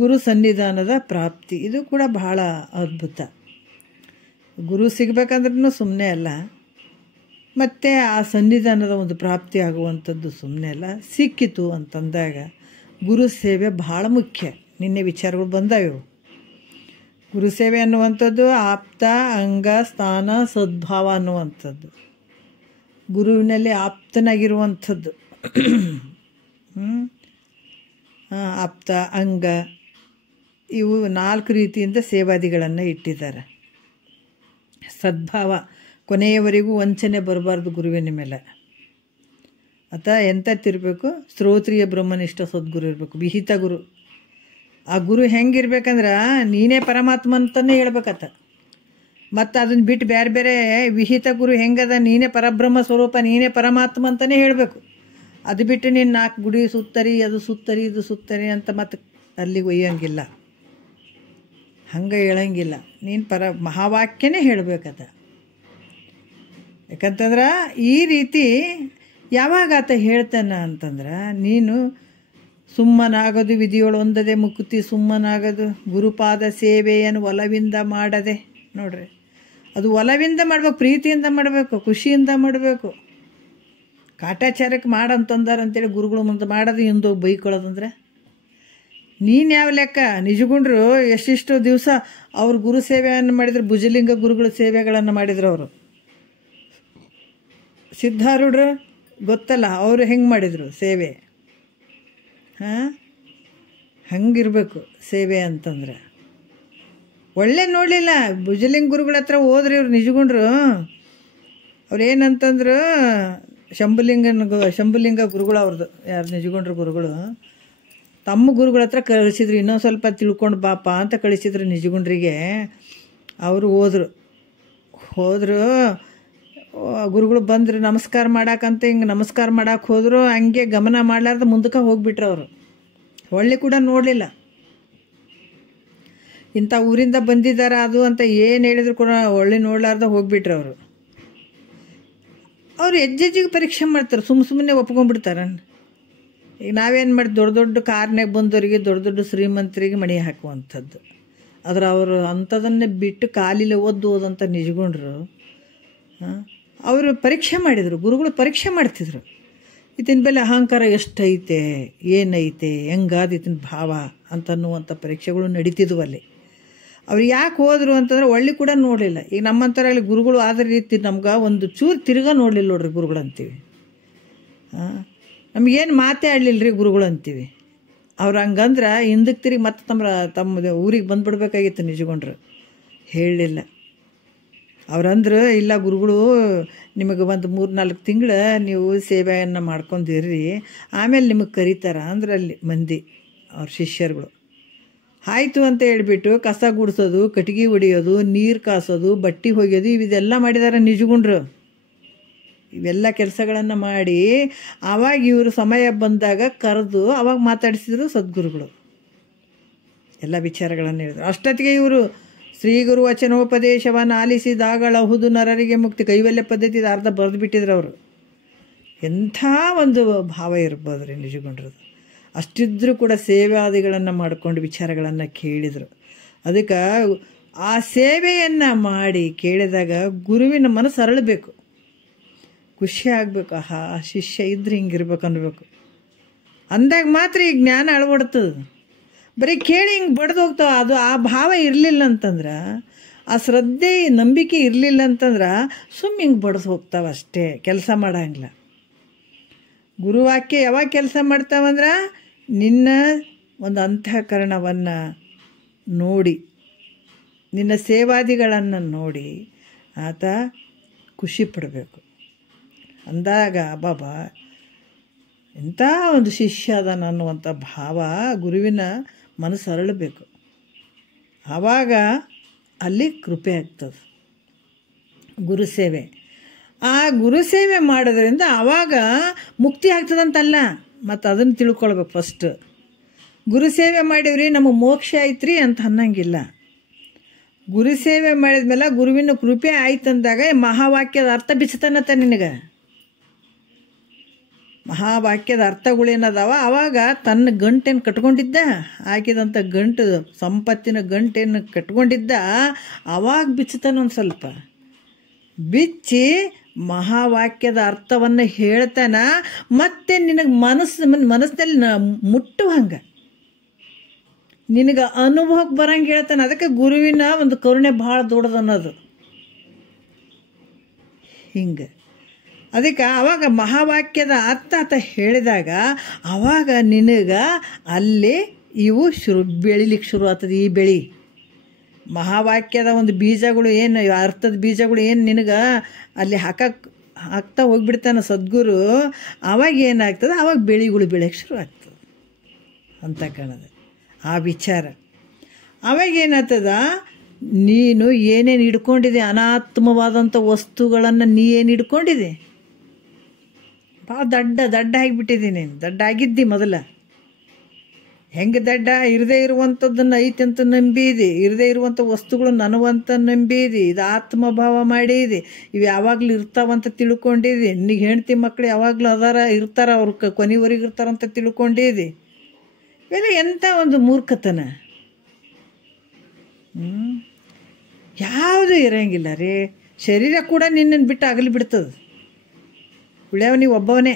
ಗುರು ಸನ್ನಿಧಾನದ ಪ್ರಾಪ್ತಿ, ಇದು ಕೂಡ ಬಹಳ ಅದ್ಭುತ. ಗುರು ಸಿಗಬೇಕಂದ್ರೂ ಸುಮ್ಮನೆ ಅಲ್ಲ, ಮತ್ತು ಆ ಸನ್ನಿಧಾನದ ಒಂದು ಪ್ರಾಪ್ತಿ ಆಗುವಂಥದ್ದು ಸುಮ್ಮನೆ ಅಲ್ಲ. ಸಿಕ್ಕಿತು ಅಂತಂದಾಗ ಗುರು ಸೇವೆ ಭಾಳ ಮುಖ್ಯ. ನಿನ್ನೆ ವಿಚಾರಗಳು ಬಂದಾವು. ಗುರು ಸೇವೆ ಅನ್ನುವಂಥದ್ದು ಆಪ್ತ, ಅಂಗ, ಸ್ಥಾನ, ಸದ್ಭಾವ ಅನ್ನುವಂಥದ್ದು, ಗುರುವಿನಲ್ಲಿ ಆಪ್ತನಾಗಿರುವಂಥದ್ದು. ಆಪ್ತ, ಅಂಗ, ಇವು 4 ರೀತಿಯಿಂದ ಸೇವಾದಿಗಳನ್ನು ಇಟ್ಟಿದ್ದಾರೆ. ಸದ್ಭಾವ, ಕೊನೆಯವರೆಗೂ ವಂಚನೆ ಬರಬಾರ್ದು ಗುರುವಿನ ಮೇಲೆ. ಎಂಥತ್ತಿರಬೇಕು? ಶ್ರೋತ್ರಿಯ ಬ್ರಹ್ಮನಿಷ್ಠ ಸದ್ಗುರು ಇರಬೇಕು, ವಿಹಿತ ಗುರು. ಆ ಗುರು ಹೆಂಗಿರ್ಬೇಕಂದ್ರೆ ನೀನೇ ಪರಮಾತ್ಮ ಅಂತಲೇ ಹೇಳ್ಬೇಕತ್ತ. ಮತ್ತು ಅದನ್ನು ಬಿಟ್ಟು ಬೇರೆ ಬೇರೆ ವಿಹಿತ ಗುರು ಹೆಂಗದ, ನೀನೇ ಪರಬ್ರಹ್ಮ ಸ್ವರೂಪ, ನೀನೇ ಪರಮಾತ್ಮ ಅಂತಲೇ ಹೇಳಬೇಕು. ಅದು ಬಿಟ್ಟು ನೀನು 4 ಗುಡಿ ಸುತ್ತರಿ, ಅದು ಸುತ್ತರಿ, ಇದು ಸುತ್ತರಿ ಅಂತ ಮತ್ತೆ ಅಲ್ಲಿಗೆ ಒಯ್ಯೋಂಗಿಲ್ಲ, ಹಂಗೆ ಹೇಳಂಗಿಲ್ಲ. ನೀನು ಮಹಾವಾಕ್ಯನೇ ಹೇಳಬೇಕತ್ತ. ಯಾಕಂತಂದ್ರೆ ಈ ರೀತಿ ಯಾವಾಗ ಆತ ಹೇಳ್ತಾನೆ ಅಂತಂದ್ರೆ, ನೀನು ಸುಮ್ಮನಾಗದು ವಿಧಿಯೊಳು ಒಂದದೆ ಮುಕುತಿ ಸುಮ್ಮನಾಗದು, ಗುರುಪಾದ ಸೇವೆಯನ್ನು ಒಲವಿಂದ ಮಾಡದೆ. ನೋಡ್ರಿ, ಅದು ಒಲವಿಂದ ಮಾಡ್ಬೇಕು, ಪ್ರೀತಿಯಿಂದ ಮಾಡಬೇಕು, ಖುಷಿಯಿಂದ ಮಾಡಬೇಕು. ಕಾಟಾಚಾರಕ್ಕೆ ಮಾಡಂತಂದಾರ ಅಂತೇಳಿ ಗುರುಗಳು ಮುಂದೆ ಮಾಡೋದು, ಹಿಂದೋಗಿ ಬೈಕೊಳ್ಳೋದಂದ್ರೆ ನೀನು ಯಾವ ಲೆಕ್ಕ? ನಿಜಗುಂಡ್ರು ಎಷ್ಟಿಷ್ಟು ದಿವಸ ಅವ್ರು ಗುರು ಸೇವೆಯನ್ನು ಮಾಡಿದ್ರು, ಭುಜಲಿಂಗ ಗುರುಗಳ ಸೇವೆಗಳನ್ನು ಮಾಡಿದ್ರು. ಅವರು ಸಿದ್ಧಾರೂಢರು ಗೊತ್ತಲ್ಲ, ಅವರು ಹೆಂಗೆ ಮಾಡಿದರು ಸೇವೆ. ಹಂಗಿರ್ಬೇಕು ಸೇವೆ ಅಂತಂದ್ರೆ. ಒಳ್ಳೆ ನೋಡಲಿಲ್ಲ, ಭುಜಲಿಂಗ ಗುರುಗಳ ಹತ್ರ ಹೋದ್ರಿ ಇವ್ರು ನಿಜಗುಂಡ್ರು. ಅವ್ರೇನಂತಂದ್ರು, ಶಂಭುಲಿಂಗ ಗುರುಗಳು ಅವ್ರದ್ದು, ಯಾರು ನಿಜಗುಂಡ್ರು ಗುರುಗಳು ತಮ್ಮ ಗುರುಗಳ ಹತ್ರ ಕಳಿಸಿದ್ರು, ಇನ್ನೊಂದು ಸ್ವಲ್ಪ ತಿಳ್ಕೊಂಡು ಬಾಪ ಅಂತ ಕಳಿಸಿದ್ರು ನಿಜಗುಂಡ್ರಿಗೆ. ಅವರು ಹೋದರು ಗುರುಗಳು ಬಂದರು ನಮಸ್ಕಾರ ಮಾಡಾಕಂತ, ಹಿಂಗೆ ನಮಸ್ಕಾರ ಮಾಡಕ್ಕೆ ಹೋದರು. ಹಂಗೆ ಗಮನ ಮಾಡಲಾರ್ದ ಮುಂದಕ್ಕೆ ಹೋಗ್ಬಿಟ್ರು. ಅವರು ಒಳ್ಳೆ ಕೂಡ ನೋಡಲಿಲ್ಲ. ಇಂಥ ಊರಿಂದ ಬಂದಿದ್ದಾರೆ ಅದು ಅಂತ ಏನು ಹೇಳಿದ್ರು ಕೂಡ ಒಳ್ಳೆ ನೋಡಲಾರ್ದ ಹೋಗ್ಬಿಟ್ರು. ಅವರು ಹೆಜ್ಜೆಜ್ಜಿಗೆ ಪರೀಕ್ಷೆ ಮಾಡ್ತಾರೆ, ಸುಮ್ಮನೆ ಒಪ್ಕೊಂಡ್ಬಿಡ್ತಾರೆ. ಈಗ ನಾವೇನು ಮಾಡಿ ದೊಡ್ಡ ದೊಡ್ಡ ಕಾರ್ನಾಗ ಬಂದವರಿಗೆ, ದೊಡ್ಡ ದೊಡ್ಡ ಶ್ರೀಮಂತರಿಗೆ ಮಣಿ ಹಾಕುವಂಥದ್ದು. ಆದ್ರೆ ಅವರು ಅಂಥದನ್ನೇ ಬಿಟ್ಟು ಕಾಲಿಲೆ ಓದಂಥ ನಿಜಗೊಂಡ್ರು. ಅವರು ಪರೀಕ್ಷೆ ಮಾಡಿದರು, ಗುರುಗಳು ಪರೀಕ್ಷೆ ಮಾಡ್ತಿದ್ರು. ಈತಿನ ಬೆಲೆ ಅಹಂಕಾರ ಎಷ್ಟೈತೆ, ಏನೈತೆ, ಹೆಂಗಾದ ಈತಿನ ಭಾವ ಅಂತನ್ನುವಂಥ ಪರೀಕ್ಷೆಗಳು ನಡೀತಿದ್ವು ಅಲ್ಲಿ. ಅವ್ರು ಯಾಕೆ ಹೋದರು ಅಂತಂದ್ರೆ ಒಳ್ಳೆ ಕೂಡ ನೋಡಲಿಲ್ಲ. ಈಗ ನಮ್ಮಂಥರಲ್ಲಿ ಗುರುಗಳು ಆದ ರೀತಿ ನಮ್ಗೆ ಒಂದು ಚೂರು ತಿರ್ಗಾ ನೋಡಲಿಲ್ಲ ನೋಡ್ರಿ ಗುರುಗಳು ಅಂತೀವಿ. ನಮಗೇನು ಮಾತೇ ಆಡಲಿಲ್ಲ ರೀ ಗುರುಗಳು ಅಂತೀವಿ. ಅವ್ರು ಹಂಗಂದ್ರೆ ಹಿಂದಕ್ಕೆ ತಿರುಗಿ ಮತ್ತೆ ತಮ್ಮ ಊರಿಗೆ ಬಂದುಬಿಡ್ಬೇಕಾಗಿತ್ತು ನಿಜಗೊಂಡ್ರು. ಹೇಳಲಿಲ್ಲ. ಅವ್ರಂದ್ರೆ ಇಲ್ಲ ಗುರುಗಳು ನಿಮಗೆ ಒಂದು 3-4 ತಿಂಗಳು ನೀವು ಸೇವೆಯನ್ನು ಮಾಡ್ಕೊಂಡಿರ್ರಿ, ಆಮೇಲೆ ನಿಮಗೆ ಕರೀತಾರ ಅಂದ್ರೆ ಅಲ್ಲಿ ಮಂದಿ ಅವ್ರ ಶಿಷ್ಯರುಗಳು. ಆಯಿತು ಅಂತ ಹೇಳ್ಬಿಟ್ಟು ಕಸ ಗುಡಿಸೋದು, ಕಟ್ಟಿಗೆ ಹೊಡಿಯೋದು, ನೀರು ಕಾಸೋದು, ಬಟ್ಟೆ ಒಗೆಯೋದು ಇವೆಲ್ಲ ಮಾಡಿದಾರೆ ನಿಜಗುಂಡ್ರು. ಇವೆಲ್ಲ ಕೆಲಸಗಳನ್ನು ಮಾಡಿ ಆವಾಗ ಇವರು ಸಮಯ ಬಂದಾಗ ಕರೆದು ಅವಾಗ ಮಾತಾಡಿಸಿದ್ರು ಸದ್ಗುರುಗಳು. ಎಲ್ಲ ವಿಚಾರಗಳನ್ನು ಹೇಳಿದ್ರು. ಅಷ್ಟೊತ್ತಿಗೆ ಇವರು ಶ್ರೀ ಗುರು ವಚನೋಪದೇಶವನ್ನು ಆಲಿಸಿದಾಗಳಹುದು ನರರಿಗೆ ಮುಕ್ತಿ, ಕೈವಲ್ಯ ಪದ್ಧತಿ ಅರ್ಧ ಬರೆದು ಬಿಟ್ಟಿದ್ರು ಅವರು. ಎಂಥ ಒಂದು ಭಾವ ಇರ್ಬೋದು ರೀ ನಿಜಗೊಂಡ್ರದು. ಅಷ್ಟಿದ್ರೂ ಕೂಡ ಸೇವಾದಿಗಳನ್ನು ಮಾಡಿಕೊಂಡು ವಿಚಾರಗಳನ್ನು ಕೇಳಿದರು. ಅದಕ್ಕೆ ಆ ಸೇವೆಯನ್ನು ಮಾಡಿ ಕೇಳಿದಾಗ ಗುರುವಿನ ಮನಸ್ಸು ಅರಳಬೇಕು, ಖುಷಿ ಆಗಬೇಕು. ಆಹಾ ಶಿಷ್ಯ ಇದ್ರೆ ಹಿಂಗಿರ್ಬೇಕು ಅನ್ಬೇಕು. ಅಂದಾಗ ಮಾತ್ರ ಈ ಜ್ಞಾನ ಅಳವಡ್ತದೆ. ಬರೀ ಕೇಳಿ ಹಿಂಗೆ ಬಡ್ದು ಹೋಗ್ತಾವ. ಅದು ಆ ಭಾವ ಇರಲಿಲ್ಲ ಅಂತಂದ್ರೆ, ಆ ಶ್ರದ್ಧೆ ನಂಬಿಕೆ ಇರಲಿಲ್ಲ ಅಂತಂದ್ರೆ ಸುಮ್ಮ ಹಿಂಗೆ ಬಡ್ದು ಹೋಗ್ತಾವ ಅಷ್ಟೇ, ಕೆಲಸ ಮಾಡಂಗಿಲ್ಲ. ಗುರುವಾಕ್ಯ ಯಾವಾಗ ಕೆಲಸ ಮಾಡ್ತಾವಂದ್ರೆ ನಿನ್ನ ಒಂದು ಅಂತಃಕರಣವನ್ನು ನೋಡಿ, ನಿನ್ನ ಸೇವಾದಿಗಳನ್ನು ನೋಡಿ ಆತ ಖುಷಿ ಪಡಬೇಕು. ಅಂದಾಗ ಬಾಬಾ ಎಂಥ ಒಂದು ಶಿಷ್ಯ ಅದ ಅನ್ನುವಂಥ ಭಾವ ಗುರುವಿನ ಮನಸ್ಸು ಅರಳಬೇಕು. ಆವಾಗ ಅಲ್ಲಿ ಕೃಪೆ ಆಗ್ತದೆ. ಗುರುಸೇವೆ, ಆ ಗುರುಸೇವೆ ಮಾಡೋದ್ರಿಂದ ಆವಾಗ ಮುಕ್ತಿ ಆಗ್ತದಂತಲ್ಲ, ಮತ್ತು ಅದನ್ನು ತಿಳ್ಕೊಳ್ಬೇಕು. ಫಸ್ಟ್ ಗುರುಸೇವೆ ಮಾಡಿವ್ರಿ ನಮಗೆ ಮೋಕ್ಷ ಆಯ್ತ್ರಿ ಅಂತ ಅನ್ನಂಗಿಲ್ಲ. ಗುರುಸೇವೆ ಮಾಡಿದ್ಮೇಲೆ ಗುರುವಿನ ಕೃಪೆ ಆಯ್ತಂದಾಗ ಮಹಾವಾಕ್ಯದ ಅರ್ಥ ಬಿಚ್ಚತಾನತ್ತ ನಿನಗೆ. ಮಹಾವಾಕ್ಯದ ಅರ್ಥಗಳೇನದಾವ ಆವಾಗ ತನ್ನ ಗಂಟೇನು ಕಟ್ಕೊಂಡಿದ್ದ, ಹಾಕಿದಂಥ ಗಂಟು ಸಂಪತ್ತಿನ ಗಂಟೇನು ಕಟ್ಕೊಂಡಿದ್ದ, ಆವಾಗ ಬಿಚ್ಚತಾನ. ಒಂದು ಸ್ವಲ್ಪ ಬಿಚ್ಚಿ ಮಹಾವಾಕ್ಯದ ಅರ್ಥವನ್ನು ಹೇಳ್ತಾನ. ಮತ್ತೆ ನಿನಗೆ ಮನಸ್ಸಿನಲ್ಲಿ ಮುಟ್ಟುವಂಗೆ, ನಿನಗೆ ಅನುಭವಕ್ಕೆ ಬರಂಗೆ ಹೇಳ್ತಾನೆ. ಅದಕ್ಕೆ ಗುರುವಿನ ಒಂದು ಕರುಣೆ ಭಾಳ ದೊಡ್ಡದು ಅನ್ನೋದು ಹಿಂಗೆ. ಅದಕ್ಕೆ ಆವಾಗ ಮಹಾವಾಕ್ಯದ ಅರ್ಥ ಆತ ಹೇಳಿದಾಗ ಆವಾಗ ನಿನಗೆ ಅಲ್ಲಿ ಇವು ಬೆಳಿಲಿಕ್ಕೆ ಶುರು ಆಗ್ತದೆ. ಈ ಬೆಳಿ ಮಹಾವಾಕ್ಯದ ಒಂದು ಬೀಜಗಳು ಏನು, ಅರ್ಥದ ಬೀಜಗಳು ಏನು ನಿನಗೆ ಅಲ್ಲಿ ಹಾಕ್ತಾ ಹೋಗ್ಬಿಡ್ತಾನೆ ಸದ್ಗುರು. ಆವಾಗ ಏನಾಗ್ತದೆ, ಆವಾಗ ಬೆಳೆಗಳು ಬೆಳೆಯೋಕ್ಕೆ ಶುರು ಆಗ್ತದೆ ಅಂತ ಕಾಣೋದು ಆ ವಿಚಾರ. ಆವಾಗ ಏನಾಗ್ತದ, ನೀನು ಏನೇನು ಹಿಡ್ಕೊಂಡಿದೆ ಅನಾತ್ಮವಾದಂಥ ವಸ್ತುಗಳನ್ನು ನೀ ಏನು ಹಿಡ್ಕೊಂಡಿದೆ, ಭಾಳ ದಡ್ಡ ಆಗಿಬಿಟ್ಟಿದ್ದೀನಿ. ದಡ್ಡ ಆಗಿದ್ದಿ ಮೊದಲ. ಹೆಂಗೆ ದಡ್ಡ, ಇರದೇ ಇರುವಂಥದ್ದನ್ನು ಐತೆ ಅಂತ ನಂಬಿದಿ, ಇರದೇ ಇರುವಂಥ ವಸ್ತುಗಳು ನನವಂತ ನಂಬಿದಿ, ಇದು ಆತ್ಮಭಾವ ಮಾಡಿದಿ, ಇವು ಯಾವಾಗಲೂ ಇರ್ತಾವಂತ ತಿಳ್ಕೊಂಡಿದಿ. ನಿನಗೆ ಹೆಂಡ್ತಿ ಮಕ್ಕಳು ಯಾವಾಗಲೂ ಇರ್ತಾರ, ಅವ್ರ ಕೊನೆವರೆಗೆ ಇರ್ತಾರಂತ ತಿಳ್ಕೊಂಡಿದಿ. ಇವೆಲ್ಲ ಎಂಥ ಒಂದು ಮೂರ್ಖತನ. ಯಾವುದೂ ಇರೋಂಗಿಲ್ಲ ರೀ. ಶರೀರ ಕೂಡ ನಿನ್ನನ್ನು ಬಿಟ್ಟು ಆಗಲಿ ಬಿಡ್ತದೆ. ಉಳ್ಯಾವ ನೀವು ಒಬ್ಬವನೇ,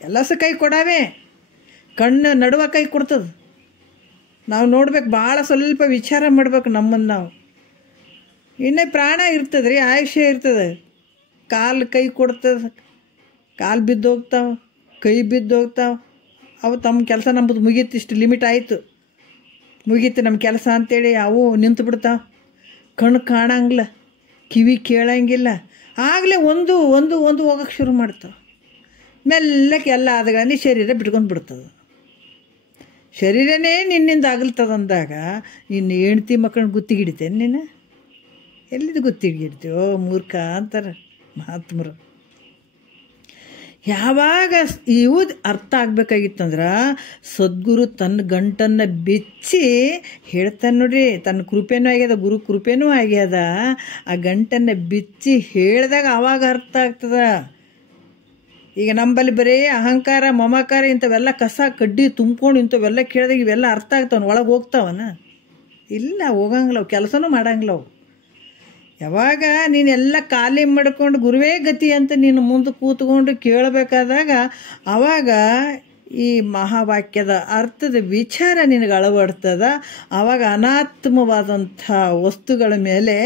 ಎಲ್ಲಸ ಕೈ ಕೊಡಾವೆ, ಕಣ್ಣು ನಡುವ ಕೈ ಕೊಡ್ತದೆ. ನಾವು ನೋಡ್ಬೇಕು, ಭಾಳ ಸ್ವಲ್ಪ ವಿಚಾರ ಮಾಡ್ಬೇಕು ನಮ್ಮನ್ನು ನಾವು. ಇನ್ನೇ ಪ್ರಾಣ ಇರ್ತದೆ ರೀ, ಆಯುಷ್ಯ ಇರ್ತದೆ. ಕಾಲು ಕೈ ಕೊಡ್ತದೆ, ಕಾಲು ಬಿದ್ದು ಹೋಗ್ತಾವೆ, ಕೈ ಬಿದ್ದು ಹೋಗ್ತಾವೆ. ಅವು ತಮ್ಮ ಕೆಲಸ ನಮ್ಮದು ಮುಗೀತು, ಇಷ್ಟು ಲಿಮಿಟ್ ಆಯಿತು, ಮುಗೀತು ನಮ್ಮ ಕೆಲಸ ಅಂಥೇಳಿ ಅವು ನಿಂತು ಬಿಡ್ತಾವೆ. ಕಣ್ಣು ಕಾಣಂಗಿಲ್ಲ, ಕಿವಿ ಕೇಳಂಗಿಲ್ಲ. ಆಗಲೇ ಒಂದು ಒಂದು ಒಂದು ಹೋಗೋಕ್ಕೆ ಶುರು ಮಾಡ್ತಾವೆ. ಮೆಲ್ಲಕ್ಕೆ ಎಲ್ಲ ಆದಗಂದು ಶರೀರ ಬಿಟ್ಕೊಂಡು ಬಿಡ್ತದೆ. ಶರೀರನೇ ನಿನ್ನಿಂದ ಆಗಲ್ತದಂದಾಗ ಇನ್ನು ಹೆಂಡ್ತಿ ಮಕ್ಕಳನ್ನ ಗುತ್ತಿಗೆ ಹಿಡಿತೇನೆ ನೀನು? ಎಲ್ಲಿದು ಗುತ್ತಿಗೆ ಹಿಡ್ತೀವೋ ಮೂರ್ಖ ಅಂತಾರೆ ಮಹಾತ್ಮರು. ಯಾವಾಗ ಇವು ಅರ್ಥ ಆಗಬೇಕಾಗಿತ್ತಂದ್ರೆ ಸದ್ಗುರು ತನ್ನ ಗಂಟನ್ನು ಬಿಚ್ಚಿ ಹೇಳ್ತಾನೆ ನೋಡ್ರಿ. ತನ್ನ ಕೃಪೆನೂ ಆಗ್ಯದ, ಗುರು ಕೃಪೆನೂ ಆಗ್ಯದ. ಆ ಗಂಟನ್ನು ಬಿಚ್ಚಿ ಹೇಳಿದಾಗ ಆವಾಗ ಅರ್ಥ ಆಗ್ತದ. ಈಗ ನಂಬಲ್ಲಿ ಬರೀ ಅಹಂಕಾರ ಮಮಕಾರ ಇಂಥವೆಲ್ಲ ಕಸ ಕಡ್ಡಿ ತುಂಬ್ಕೊಂಡು ಇಂಥವೆಲ್ಲ ಕೇಳಿದಾಗ ಇವೆಲ್ಲ ಅರ್ಥ ಆಗ್ತಾವನು, ಒಳಗೆ ಹೋಗ್ತಾವನ? ಇಲ್ಲ, ಹೋಗಂಗಿಲ್ಲ. ಅವು ಕೆಲಸನೂ ಮಾಡಂಗಿಲ್ಲ ಅವು. ಯಾವಾಗ ನೀನೆಲ್ಲ ಖಾಲಿ ಮಾಡ್ಕೊಂಡು ಗುರುವೇ ಗತಿ ಅಂತ ನೀನು ಮುಂದೆ ಕೂತ್ಕೊಂಡು ಕೇಳಬೇಕಾದಾಗ ಆವಾಗ ಈ ಮಹಾವಾಕ್ಯದ ಅರ್ಥದ ವಿಚಾರ ನಿನಗೆ ಅಳವಡ್ತದ. ಆವಾಗ ಅನಾತ್ಮವಾದಂಥ ವಸ್ತುಗಳ ಮೇಲೆ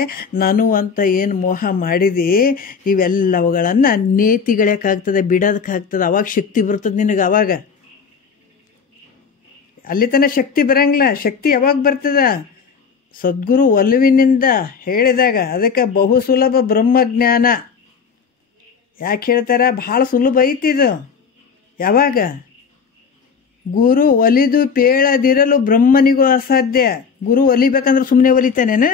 ನಾನು ಅಂತ ಏನು ಮೋಹ ಮಾಡಿದಿ ಇವೆಲ್ಲವುಗಳನ್ನು ನೇತಿಗಳಕ್ಕಾಗ್ತದೆ, ಬಿಡೋದಕ್ಕಾಗ್ತದೆ. ಅವಾಗ ಶಕ್ತಿ ಬರ್ತದೆ ನಿನಗೆ. ಆವಾಗ ಅಲ್ಲಿ ತನಕ ಶಕ್ತಿ ಬರಂಗಿಲ್ಲ. ಶಕ್ತಿ ಯಾವಾಗ ಬರ್ತದ? ಸದ್ಗುರು ಒಲುವಿನಿಂದ ಹೇಳಿದಾಗ. ಅದಕ್ಕೆ ಬಹು ಸುಲಭ ಬ್ರಹ್ಮಜ್ಞಾನ ಯಾಕೆ ಹೇಳ್ತಾರೆ? ಭಾಳ ಸುಲಭ ಐತಿದು. ಯಾವಾಗ ಗುರು ಒಲಿದು ಪೇಳದಿರಲು ಬ್ರಹ್ಮನಿಗೂ ಅಸಾಧ್ಯ. ಗುರು ಒಲಿಬೇಕಂದ್ರೆ ಸುಮ್ಮನೆ ಒಲಿತಾನೇನು?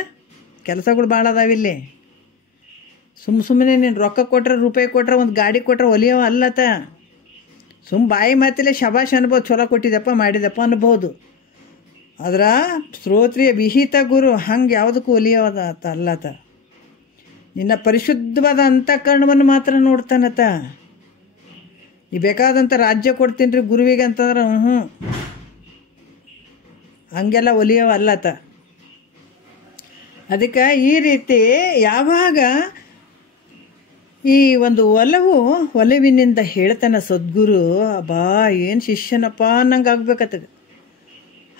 ಕೆಲಸಗಳು ಭಾಳ ಅದಾವಿಲ್ಲಿ. ಸುಮ್ಮನೆ ನೀನು ರೊಕ್ಕ ಕೊಟ್ರೆ, ರೂಪಾಯಿ ಕೊಟ್ರೆ, ಒಂದು ಗಾಡಿ ಕೊಟ್ರೆ ಒಲಿಯವ ಅಲ್ಲತ. ಬಾಯಿ ಮಾತಿಲ್ಲ ಶಬಾಷ್ ಅನ್ಬೋದು, ಚಲೋ ಕೊಟ್ಟಿದ್ದಪ್ಪ ಮಾಡಿದಪ್ಪ ಅನ್ಬೋದು. ಆದ್ರೆ ಶ್ರೋತ್ರಿಯ ವಿಹಿತ ಗುರು ಹಂಗೆ ಯಾವುದಕ್ಕೂ ಒಲಿಯೋದ ಅಲ್ಲತ. ನಿನ್ನ ಪರಿಶುದ್ಧವಾದ ಅಂತಃಕರಣವನ್ನು ಮಾತ್ರ ನೋಡ್ತಾನತ. ಈ ಬೇಕಾದಂಥ ರಾಜ್ಯ ಕೊಡ್ತೀನಿ ರೀ ಗುರುವಿಗೆ ಅಂತಂದ್ರೆ ಹಂಗೆಲ್ಲ ಒಲಿಯವ ಅಲ್ಲತ. ಅದಕ್ಕೆ ಈ ರೀತಿ ಯಾವಾಗ ಈ ಒಂದು ಒಲವಿನಿಂದ ಹೇಳ್ತಾನೆ ಸದ್ಗುರು, ಬಾ ಏನು ಶಿಷ್ಯನಪ್ಪ ಅನ್ನಂಗೆ ಆಗ್ಬೇಕತ್ತದ.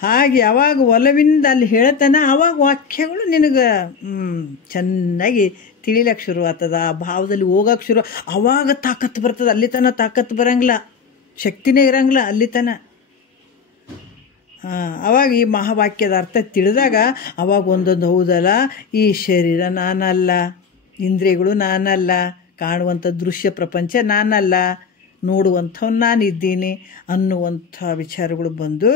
ಹಾಗೆ ಯಾವಾಗ ಒಲವಿಂದ ಅಲ್ಲಿ ಹೇಳ್ತಾನೆ ಆವಾಗ ವಾಕ್ಯಗಳು ನಿನಗೆ ಚೆನ್ನಾಗಿ ತಿಳಿಲಕ್ಕೆ ಶುರು ಆಗ್ತದ, ಆ ಭಾವದಲ್ಲಿ ಹೋಗಕ್ಕೆ ಶುರು, ಆವಾಗ ತಾಕತ್ತು ಬರ್ತದೆ. ಅಲ್ಲಿ ತನಕ ತಾಕತ್ತು ಬರಂಗಿಲ್ಲ, ಶಕ್ತಿನೇ ಇರಂಗಿಲ್ಲ ಅಲ್ಲಿ ತನಕ. ಆವಾಗ ಈ ಮಹಾವಾಕ್ಯದ ಅರ್ಥ ತಿಳಿದಾಗ ಅವಾಗ ಒಂದೊಂದು ಹೌದಲ್ಲ, ಈ ಶರೀರ ನಾನಲ್ಲ, ಇಂದ್ರಿಯಗಳು ನಾನಲ್ಲ, ಕಾಣುವಂಥ ದೃಶ್ಯ ಪ್ರಪಂಚ ನಾನಲ್ಲ, ನೋಡುವಂಥವ್ನು ನಾನಿದ್ದೀನಿ ಅನ್ನುವಂಥ ವಿಚಾರಗಳು ಬಂದು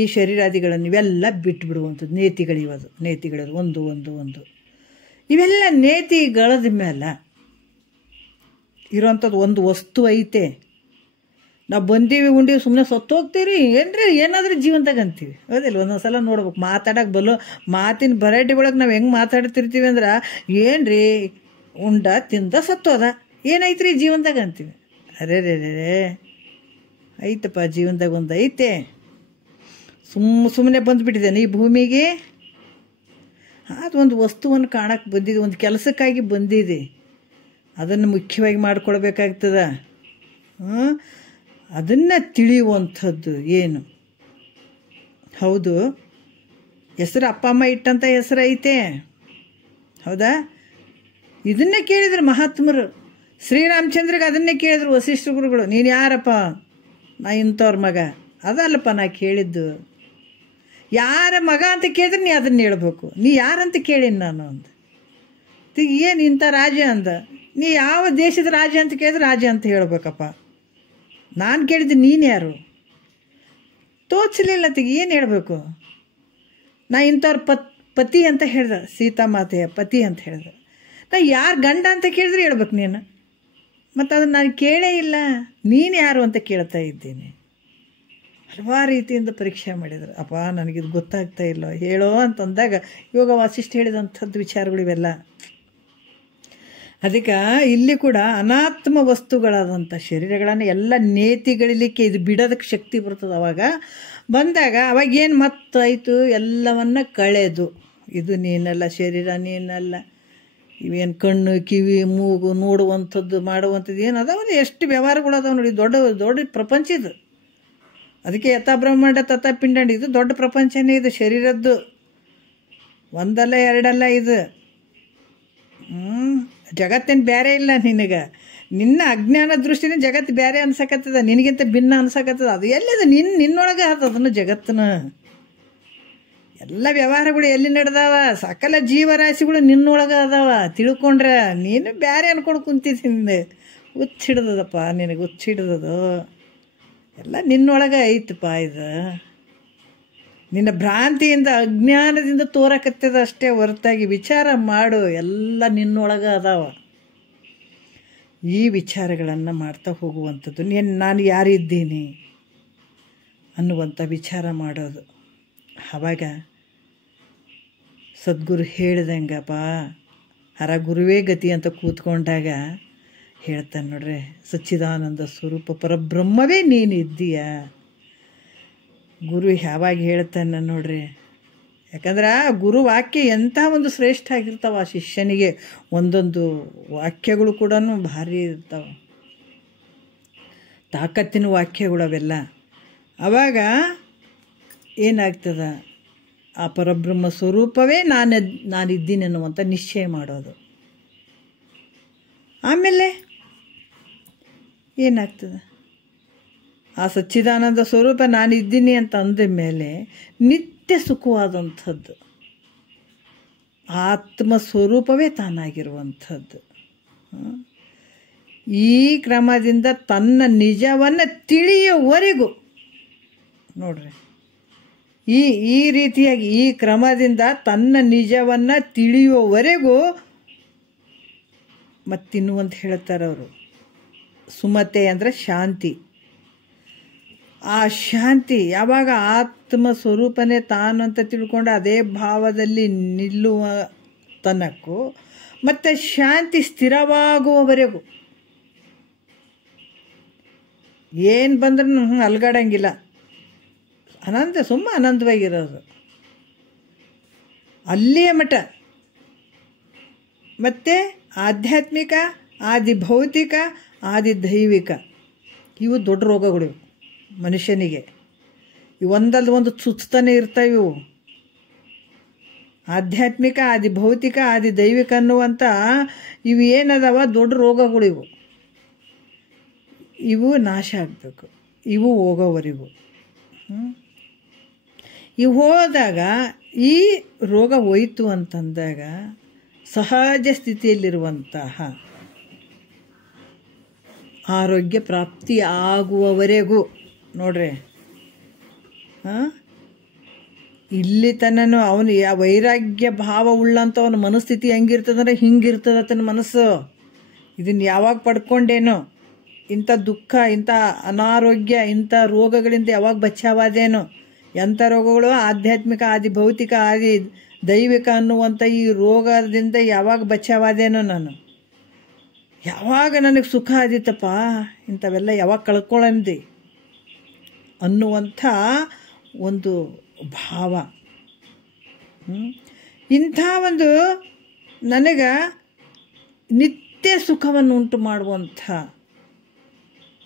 ಈ ಶರೀರಾದಿಗಳನ್ನು ಇವೆಲ್ಲ ಬಿಟ್ಟುಬಿಡುವಂಥದ್ದು. ನೇತಿಗಳಿವದು, ನೇತಿಗಳದು ಒಂದು ಒಂದು ಒಂದು ಇವೆಲ್ಲ ನೇತಿಗಳದ ಮೇಲೆ ಇರೋವಂಥದ್ದು ಒಂದು ವಸ್ತು ಐತೆ. ನಾವು ಬಂದೀವಿ ಉಂಡೀವಿ ಸುಮ್ಮನೆ ಸತ್ತು ಹೋಗ್ತೀವಿ ಏನ್ರಿ, ಏನಾದರೂ ಜೀವಂತಾಗ ಅಂತೀವಿ, ಹೌದಿಲ್ಲ? ಒಂದೊಂದು ಸಲ ನೋಡ್ಬೇಕು, ಮಾತಾಡೋಕೆ ಬಲ್ಲೋ ಮಾತಿನ ವೆರೈಟಿ ಒಳಗೆ ನಾವು ಹೆಂಗೆ ಮಾತಾಡ್ತಿರ್ತೀವಿ ಅಂದ್ರೆ, ಏನ್ರಿ ಉಂಡ ತಿಂದ ಸತ್ತೋದ, ಏನೈತ್ರಿ ಜೀವಂತಾಗ ಅಂತೀವಿ. ಅರೇ ರೇ ರೇ ಐತಪ್ಪ, ಜೀವನದಾಗ ಒಂದು ಐತೆ. ಸುಮ್ಮನೆ ಬಂದುಬಿಟ್ಟಿದ್ದೇನೆ ಈ ಭೂಮಿಗೆ. ಅದೊಂದು ವಸ್ತುವನ್ನು ಕಾಣಕ್ಕೆ ಬಂದಿದೆ, ಒಂದು ಕೆಲಸಕ್ಕಾಗಿ ಬಂದಿದೆ, ಅದನ್ನು ಮುಖ್ಯವಾಗಿ ಮಾಡ್ಕೊಳ್ಬೇಕಾಗ್ತದ. ಅದನ್ನು ತಿಳಿಯುವಂಥದ್ದು ಏನು? ಹೌದು, ಹೆಸರು ಅಪ್ಪ ಅಮ್ಮ ಇಟ್ಟಂಥ ಹೆಸರು ಐತೆ, ಹೌದಾ? ಇದನ್ನೇ ಕೇಳಿದ್ರು ಮಹಾತ್ಮರು. ಶ್ರೀರಾಮಚಂದ್ರಿಗೆ ಅದನ್ನೇ ಕೇಳಿದ್ರು ವಸಿಷ್ಠ ಗುರುಗಳು, ನೀನು ಯಾರಪ್ಪ? ನಾ ಇಂಥವ್ರ ಮಗ. ಅದಲ್ಲಪ್ಪ ನಾ ಕೇಳಿದ್ದು, ಯಾರ ಮಗ ಅಂತ ಕೇಳಿದ್ರೆ ನೀ ಅದನ್ನು ಹೇಳ್ಬೇಕು. ನೀ ಯಾರಂತ ಕೇಳೀನಿ ನಾನು ಅಂದ. ಏನು ಇಂಥ ರಾಜ ಅಂದ. ನೀ ಯಾವ ದೇಶದ ರಾಜ ಅಂತ ಕೇಳಿದ್ರೆ ರಾಜ ಅಂತ ಹೇಳ್ಬೇಕಪ್ಪ. ನಾನು ಕೇಳಿದ್ದು ನೀನು ಯಾರು? ತೋಚಲಿಲ್ಲ ತೆಗಿ, ಏನು ಹೇಳಬೇಕು? ನಾ ಇಂಥವ್ರ ಪತಿ ಅಂತ ಹೇಳ್ದೆ, ಸೀತಾಮಾತೆಯ ಪತಿ ಅಂತ ಹೇಳ್ದೆ. ನಾ ಯಾರು ಗಂಡ ಅಂತ ಕೇಳಿದ್ರೆ ಹೇಳ್ಬೇಕು ನೀನು. ಮತ್ತು ಅದನ್ನು ನಾನು ಕೇಳೇ ಇಲ್ಲ, ನೀನು ಯಾರು ಅಂತ ಕೇಳ್ತಾ ಇದ್ದೀನಿ. ಹಲವಾರು ರೀತಿಯಿಂದ ಪರೀಕ್ಷೆ ಮಾಡಿದ್ರು. ಅಪ್ಪ ನನಗಿದು ಗೊತ್ತಾಗ್ತಾ ಇಲ್ಲ ಹೇಳೋ ಅಂತಂದಾಗ ಇವಾಗ ವಾಸಿಷ್ಠ ಹೇಳಿದಂಥದ್ದು ವಿಚಾರಗಳು ಇವೆಲ್ಲ. ಅದಕ್ಕೆ ಇಲ್ಲಿ ಕೂಡ ಅನಾತ್ಮ ವಸ್ತುಗಳಾದಂಥ ಶರೀರಗಳನ್ನು ಎಲ್ಲ ನೇತಿಗಳಿಲಿಕ್ಕೆ ಇದು ಬಿಡೋದಕ್ಕೆ ಶಕ್ತಿ ಬರ್ತದೆ. ಅವಾಗ ಬಂದಾಗ ಅವಾಗೇನು ಮತ್ತಾಯಿತು, ಎಲ್ಲವನ್ನ ಕಳೆದು ಇದು ನೀನಲ್ಲ, ಶರೀರ ನೀನಲ್ಲ, ಇವೇನು ಕಣ್ಣು ಕಿವಿ ಮೂಗು ನೋಡುವಂಥದ್ದು ಮಾಡುವಂಥದ್ದು ಏನು ಅದಾವಲ್ಲ, ಎಷ್ಟು ವ್ಯವಹಾರಗಳು ಅದಾವೆ ನೋಡಿ. ದೊಡ್ಡ ದೊಡ್ಡ ಪ್ರಪಂಚ ಇದು. ಅದಕ್ಕೆ ಯಥಾ ಬ್ರಹ್ಮಾಂಡ ತಥಾ ಪಿಂಡಾಂಡ, ಇದು ದೊಡ್ಡ ಪ್ರಪಂಚನೇ ಇದು ಶರೀರದ್ದು, ಒಂದಲ್ಲ ಎರಡಲ್ಲ ಇದು. ಜಗತ್ತೇನು ಬೇರೆ ಇಲ್ಲ ನಿನಗೆ. ನಿನ್ನ ಅಜ್ಞಾನ ದೃಷ್ಟಿನ ಜಗತ್ತು ಬೇರೆ ಅನ್ಸಕತ್ತದ, ನಿನಗಿಂತ ಭಿನ್ನ ಅನ್ಸಕತ್ತದ. ಅದು ಎಲ್ಲಿದೆ? ನಿನ್ನೊಳಗೆ ಅದನ್ನು ಜಗತ್ತನ್ನ ಎಲ್ಲ ವ್ಯವಹಾರಗಳು ಎಲ್ಲಿ ನಡೆದಾವ, ಸಕಲ ಜೀವರಾಶಿಗಳು ನಿನ್ನೊಳಗೆ ಅದಾವ. ತಿಳ್ಕೊಂಡ್ರೆ ನೀನು ಬೇರೆ ಅನ್ಕೊಂಡು ಕುಂತಿದ್ದೀನಿ. ಹುಚ್ಚಿಡ್ದದಪ್ಪ ನಿನಗೆ, ಹುಚ್ಚಿಡ್ದದು ಎಲ್ಲ ನಿನ್ನೊಳಗೆ ಐತಪ್ಪ. ಇದು ನಿನ್ನ ಭ್ರಾಂತಿಯಿಂದ ಅಜ್ಞಾನದಿಂದ ತೋರಕತ್ತದ ಅಷ್ಟೇ ಹೊರತಾಗಿ ವಿಚಾರ ಮಾಡು, ಎಲ್ಲ ನಿನ್ನೊಳಗೆ ಅದಾವ. ಈ ವಿಚಾರಗಳನ್ನು ಮಾಡ್ತಾ ಹೋಗುವಂಥದ್ದು. ನಾನು ಯಾರಿದ್ದೀನಿ ಅನ್ನುವಂಥ ವಿಚಾರ ಮಾಡೋದು. ಆವಾಗ ಸದ್ಗುರು ಹೇಳ್ದಂಗಪ್ಪ, ಹರ ಗುರುವೇ ಗತಿ ಅಂತ ಕೂತ್ಕೊಂಡಾಗ ಹೇಳ್ತಾನೆ ನೋಡ್ರಿ, ಸಚ್ಚಿದಾನಂದ ಸ್ವರೂಪ ಪರಬ್ರಹ್ಮವೇ ನೀನು ಇದ್ದೀಯ. ಗುರು ಯಾವಾಗ ಹೇಳ್ತಾನೆ ನೋಡ್ರಿ. ಯಾಕಂದ್ರೆ ಗುರು ವಾಕ್ಯ ಎಂಥ ಒಂದು ಶ್ರೇಷ್ಠ ಆಗಿರ್ತಾವೆ. ಆ ಶಿಷ್ಯನಿಗೆ ಒಂದೊಂದು ವಾಕ್ಯಗಳು ಕೂಡ ಭಾರಿ ಇರ್ತಾವೆ, ತಾಕತ್ತಿನ ವಾಕ್ಯಗಳು ಅವೆಲ್ಲ. ಆವಾಗ ಏನಾಗ್ತದ, ಆ ಪರಬ್ರಹ್ಮ ಸ್ವರೂಪವೇ ನಾನಿದ್ದೀನಿ ಅನ್ನುವಂಥ ನಿಶ್ಚಯ ಮಾಡೋದು. ಆಮೇಲೆ ಏನಾಗ್ತದೆ, ಆ ಸಚ್ಚಿದಾನಂದ ಸ್ವರೂಪ ನಾನಿದ್ದೀನಿ ಅಂತ ಅಂದ ಮೇಲೆ ನಿತ್ಯ ಸುಖವಾದಂಥದ್ದು ಆತ್ಮ ಸ್ವರೂಪವೇ ತಾನಾಗಿರುವಂಥದ್ದು. ಈ ಕ್ರಮದಿಂದ ತನ್ನ ನಿಜವನ್ನು ತಿಳಿಯುವವರೆಗೂ ನೋಡ್ರಿ, ಈ ರೀತಿಯಾಗಿ ಈ ಕ್ರಮದಿಂದ ತನ್ನ ನಿಜವನ್ನು ತಿಳಿಯುವವರೆಗೂ ಮತ್ತಿನ್ನು ಅಂತ ಹೇಳ್ತಾರೆ ಅವರು, ಸುಮತೆ ಅಂದರೆ ಶಾಂತಿ. ಆ ಶಾಂತಿ ಯಾವಾಗ ಆತ್ಮ ಸ್ವರೂಪನೇ ತಾನು ಅಂತ ತಿಳ್ಕೊಂಡು ಅದೇ ಭಾವದಲ್ಲಿ ನಿಲ್ಲುವ ತನಕ್ಕೂ, ಮತ್ತು ಶಾಂತಿ ಸ್ಥಿರವಾಗುವವರೆಗೂ ಏನು ಬಂದ್ರೂ ಅಲ್ಗಾಡಂಗಿಲ್ಲ, ಆನಂದವಾಗಿರೋದು ಅಲ್ಲಿಯ ಮಠ. ಮತ್ತು ಆಧ್ಯಾತ್ಮಿಕ, ಆದಿ ಭೌತಿಕ, ಆದಿ ದೈವಿಕ, ಇವು ದೊಡ್ಡ ರೋಗಗಳು ಮನುಷ್ಯನಿಗೆ. ಒಂದಲ್ದ ಒಂದು ಸುತ್ತಾನೆ ಇರ್ತವೆ ಇವು. ಆಧ್ಯಾತ್ಮಿಕ ಆದಿ ಭೌತಿಕ ಆದಿ ದೈವಿಕ ಅನ್ನುವಂಥ ಇವು ಏನದಾವ ದೊಡ್ಡ ರೋಗಗಳು ಇವು ನಾಶ ಆಗಬೇಕು, ಇವು ಹೋಗೋವರೆಗೂ. ಇವು ಹೋದಾಗ ಈ ರೋಗ ಹೋಯಿತು ಅಂತಂದಾಗ ಸಹಜ ಸ್ಥಿತಿಯಲ್ಲಿರುವಂತಹ ಆರೋಗ್ಯ ಪ್ರಾಪ್ತಿ ಆಗುವವರೆಗೂ ನೋಡ್ರಿ, ಇಲ್ಲಿ ತನನು ಅವನು ವೈರಾಗ್ಯ ಭಾವ ಉಳ್ಳಂಥವನ ಮನಸ್ಥಿತಿ ಹೆಂಗಿರ್ತದಂದ್ರೆ ಹಿಂಗಿರ್ತದ ತನ್ನ ಮನಸ್ಸು. ಇದನ್ನು ಯಾವಾಗ ಪಡ್ಕೊಂಡೇನೋ, ಇಂಥ ದುಃಖ, ಇಂಥ ಅನಾರೋಗ್ಯ, ಇಂಥ ರೋಗಗಳಿಂದ ಯಾವಾಗ ಬಚಾವಾದೇನೋ, ಎಂಥ ರೋಗಗಳು ಆಧ್ಯಾತ್ಮಿಕ ಆದಿ ಭೌತಿಕ ಆದಿ ದೈವಿಕ ಅನ್ನುವಂಥ ಈ ರೋಗದಿಂದ ಯಾವಾಗ ಬಚಾವಾದೇನೋ, ನಾನು ಯಾವಾಗ ನನಗೆ ಸುಖ ಆದಿತ್ತಪ್ಪ, ಇಂಥವೆಲ್ಲ ಯಾವಾಗ ಕಳ್ಕೊಳ್ಳಂದೆ ಅನ್ನುವಂಥ ಒಂದು ಭಾವ. ಇಂಥ ಒಂದು ನನಗೆ ನಿತ್ಯ ಸುಖವನ್ನು ಉಂಟು ಮಾಡುವಂಥ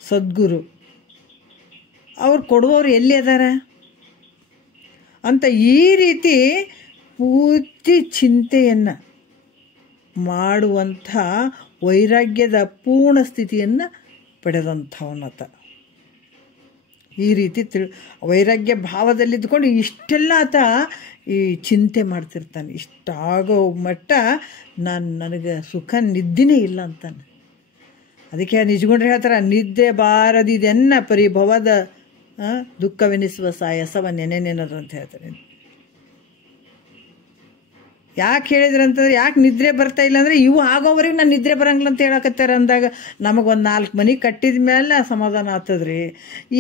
ಸದ್ಗುರು ಅವ್ರು ಕೊಡುವವರು ಎಲ್ಲಿ ಅದಾರ ಅಂತ ಈ ರೀತಿ ಪೂರ್ತಿ ಚಿಂತೆಯನ್ನು ಮಾಡುವಂಥ ವೈರಾಗ್ಯದ ಪೂರ್ಣ ಸ್ಥಿತಿಯನ್ನು ಪಡೆದಂಥವನತ. ಈ ರೀತಿ ವೈರಾಗ್ಯ ಭಾವದಲ್ಲಿದ್ದುಕೊಂಡು ಇಷ್ಟೆಲ್ಲ ಆತ ಈ ಚಿಂತೆ ಮಾಡ್ತಿರ್ತಾನೆ. ಇಷ್ಟಾಗೋ ಮಟ್ಟ ನನಗೆ ಸುಖ ನಿದ್ದೆನೇ ಇಲ್ಲ ಅಂತಾನೆ. ಅದಕ್ಕೆ ನಿಜಗೊಂಡ್ರೆ ಹೇಳ್ತಾರೆ, ನಿದ್ದೆ ಬಾರದಿದೆನ್ನ ಪರಿಭವದ ದುಃಖವೆನಿಸುವ ಸಾಯಸವ ನೆನೆನೆನದು ಅಂತ ಹೇಳ್ತಾರೆ. ಯಾಕೆ ಹೇಳಿದ್ರಂತಂದ್ರೆ, ಯಾಕೆ ನಿದ್ರೆ ಬರ್ತಾ ಇಲ್ಲ ಅಂದರೆ ಇವು ಆಗೋವರೆಗೆ ನಾನು ನಿದ್ರೆ ಬರಂಗಿಲ್ಲ ಅಂತ ಹೇಳಕತ್ತಾರೆ ಅಂದಾಗ ನಮಗೆ ಒಂದು 4 ಮನೆ ಕಟ್ಟಿದ ಮೇಲೆ ಸಮಾಧಾನ ಆಗ್ತದ್ರಿ.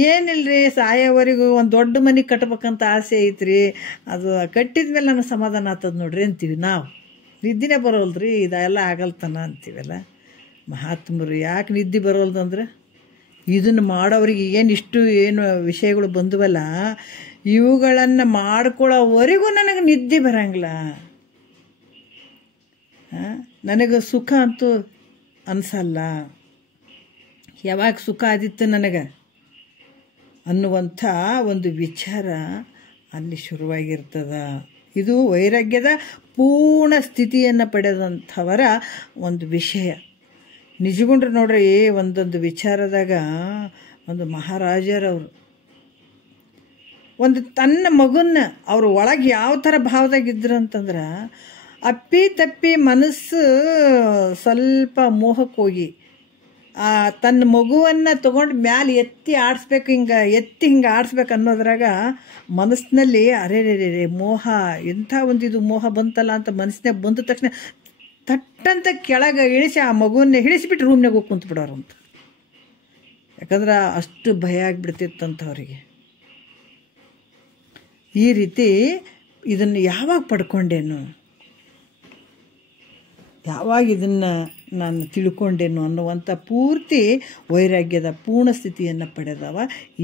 ಏನಿಲ್ಲರಿ, ಸಾಯೋವರೆಗೂ ಒಂದು ದೊಡ್ಡ ಮನೆ ಕಟ್ಬೇಕಂತ ಆಸೆ ಐತ್ರಿ, ಅದು ಕಟ್ಟಿದ ಮೇಲೆ ನನಗೆ ಸಮಾಧಾನ ಆಗ್ತದೆ ನೋಡ್ರಿ ಅಂತೀವಿ ನಾವು. ನಿದ್ದೆನೇ ಬರೋಲ್ರಿ, ಇದೆಲ್ಲ ಆಗಲ್ತನ ಅಂತೀವಲ್ಲ. ಮಹಾತ್ಮರು ಯಾಕೆ ನಿದ್ದೆ ಬರೋಲ್ದಂದ್ರೆ, ಇದನ್ನು ಮಾಡೋರಿಗೆ ಏನು ವಿಷಯಗಳು ಬಂದವಲ್ಲ, ಇವುಗಳನ್ನು ಮಾಡ್ಕೊಳ್ಳೋವರೆಗೂ ನನಗೆ ನಿದ್ದೆ ಬರಂಗಿಲ್ಲ, ನನಗೆ ಸುಖ ಅಂತೂ ಅನಿಸಲ್ಲ, ಯಾವಾಗ ಸುಖ ಆದಿತ್ತು ನನಗೆ ಅನ್ನುವಂಥ ಒಂದು ವಿಚಾರ ಅಲ್ಲಿ ಶುರುವಾಗಿರ್ತದ. ಇದು ವೈರಾಗ್ಯದ ಪೂರ್ಣ ಸ್ಥಿತಿಯನ್ನು ಪಡೆದಂಥವರ ಒಂದು ವಿಷಯ. ನಿಜಗೊಂಡ್ರೆ ನೋಡ್ರಿ, ಒಂದೊಂದು ವಿಚಾರದಾಗ ಒಂದು ಮಹಾರಾಜರವರು ಒಂದು ತನ್ನ ಮಗುನ್ನ ಅವರು ಒಳಗೆ ಯಾವ ಥರ ಭಾವದಾಗಿದ್ರು ಅಂತಂದ್ರೆ, ಅಪ್ಪಿ ತಪ್ಪಿ ಮನಸ್ಸು ಸ್ವಲ್ಪ ಮೋಹಕ್ಕೆ ಹೋಗಿ ತನ್ನ ಮಗುವನ್ನು ತೊಗೊಂಡು ಮ್ಯಾಲೆ ಎತ್ತಿ ಆಡಿಸ್ಬೇಕು, ಹಿಂಗೆ ಆಡಿಸ್ಬೇಕು ಅನ್ನೋದ್ರಾಗ ಮನಸ್ಸಿನಲ್ಲಿ ಅರೆ ಮೋಹ, ಎಂಥ ಒಂದು ಇದು ಮೋಹ ಬಂತಲ್ಲ ಅಂತ ಮನಸ್ಸಿನಾಗ ಬಂದ ತಕ್ಷಣ ತಟ್ಟಂತ ಕೆಳಗೆ ಇಳಿಸಿ ಆ ಮಗುವನ್ನೇ ಇಳಿಸಿಬಿಟ್ಟು ರೂಮ್ನಾಗ ಹೋಗಿ ಕುಂತ್ಬಿಡೋರಂತ. ಯಾಕಂದ್ರೆ ಅಷ್ಟು ಭಯ ಆಗಿಬಿಡ್ತಿತ್ತಂಥವ್ರಿಗೆ. ಈ ರೀತಿ ಇದನ್ನು ಯಾವಾಗ ಪಡ್ಕೊಂಡೇನು, ಯಾವಾಗ ಇದನ್ನು ನಾನು ತಿಳ್ಕೊಂಡೇನು ಅನ್ನುವಂಥ ಪೂರ್ತಿ ವೈರಾಗ್ಯದ ಪೂರ್ಣ ಸ್ಥಿತಿಯನ್ನು ಪಡೆದವ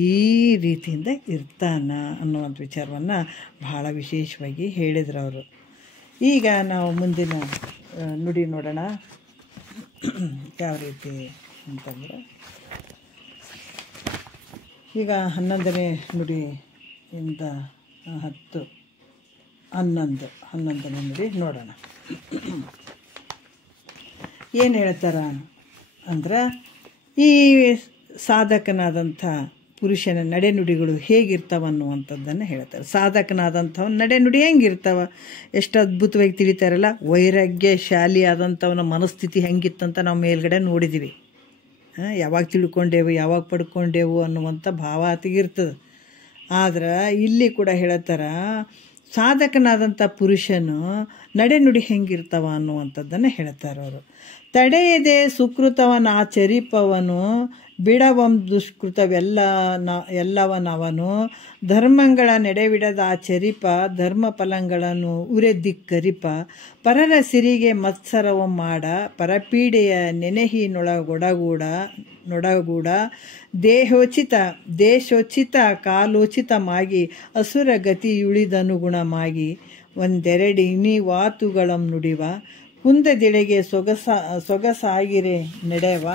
ಈ ರೀತಿಯಿಂದ ಇರ್ತಾನ ಅನ್ನುವಂಥ ವಿಚಾರವನ್ನು ಬಹಳ ವಿಶೇಷವಾಗಿ ಹೇಳಿದ್ರು ಅವರು. ಈಗ ನಾವು ಮುಂದಿನ ನುಡಿ ನೋಡೋಣ. ಯಾವ ರೀತಿ ಅಂತಂದರೆ, ಈಗ 11ನೇ ನುಡಿಯಿಂದ 11ನೇ ನುಡಿ ನೋಡೋಣ. ಏನು ಹೇಳ್ತಾರ ಅಂದ್ರೆ, ಈ ಸಾಧಕನಾದಂಥ ಪುರುಷನ ನಡೆನುಡಿಗಳು ಹೇಗಿರ್ತಾವ ಅನ್ನುವಂಥದ್ದನ್ನು ಹೇಳ್ತಾರೆ. ಸಾಧಕನಾದಂಥವನ ನಡೆನುಡಿ ಹೆಂಗಿರ್ತಾವ, ಎಷ್ಟು ಅದ್ಭುತವಾಗಿ ತಿಳಿತಾರಲ್ಲ. ವೈರಾಗ್ಯಶಾಲಿ ಆದಂಥವನ ಮನಸ್ಥಿತಿ ಹೆಂಗಿತ್ತಂತ ನಾವು ಮೇಲ್ಗಡೆ ನೋಡಿದ್ದೀವಿ. ಯಾವಾಗ ತಿಳ್ಕೊಂಡೇವು, ಯಾವಾಗ ಪಡ್ಕೊಂಡೇವು ಅನ್ನುವಂಥ ಭಾವ ಆತಗಿರ್ತದೆ. ಆದ್ರೆ ಇಲ್ಲಿ ಕೂಡ ಹೇಳ್ತಾರ, ಸಾಧಕನಾದಂಥ ಪುರುಷನು ನಡೆನುಡಿ ಹೆಂಗಿರ್ತಾವ ಅನ್ನುವಂಥದ್ದನ್ನು ಹೇಳ್ತಾರೆ ಅವರು. ತಡೆಯದೆ ಸುಕೃತವನಾಚರಿಪವನು ಬಿಡವಂ ದುಷ್ಕೃತವೆಲ್ಲವನವನು ಧರ್ಮಗಳ ನಡೆವಿಡದಾಚರಿಪ ಧರ್ಮ ಫಲಗಳನ್ನು ಉರೆದಿಕ್ಕರಿಪ ಪರರ ಸಿರಿಗೆ ಮತ್ಸರವ ಮಾಡ ಪರಪೀಡೆಯ ನೊಡಗೂಡ ದೇಶೋಚಿತ ಕಾಲೋಚಿತಮಾಗಿ ಅಸುರ ಗತಿಯುಳಿದನುಗುಣಮಾಗಿ ಒಂದೆರಡಿನಿ ವಾತುಗಳಂ ನುಡಿವ ಕುಂದದಿಳೆಗೆ ಸೊಗಸಾಗಿರೆ ನಡೆವ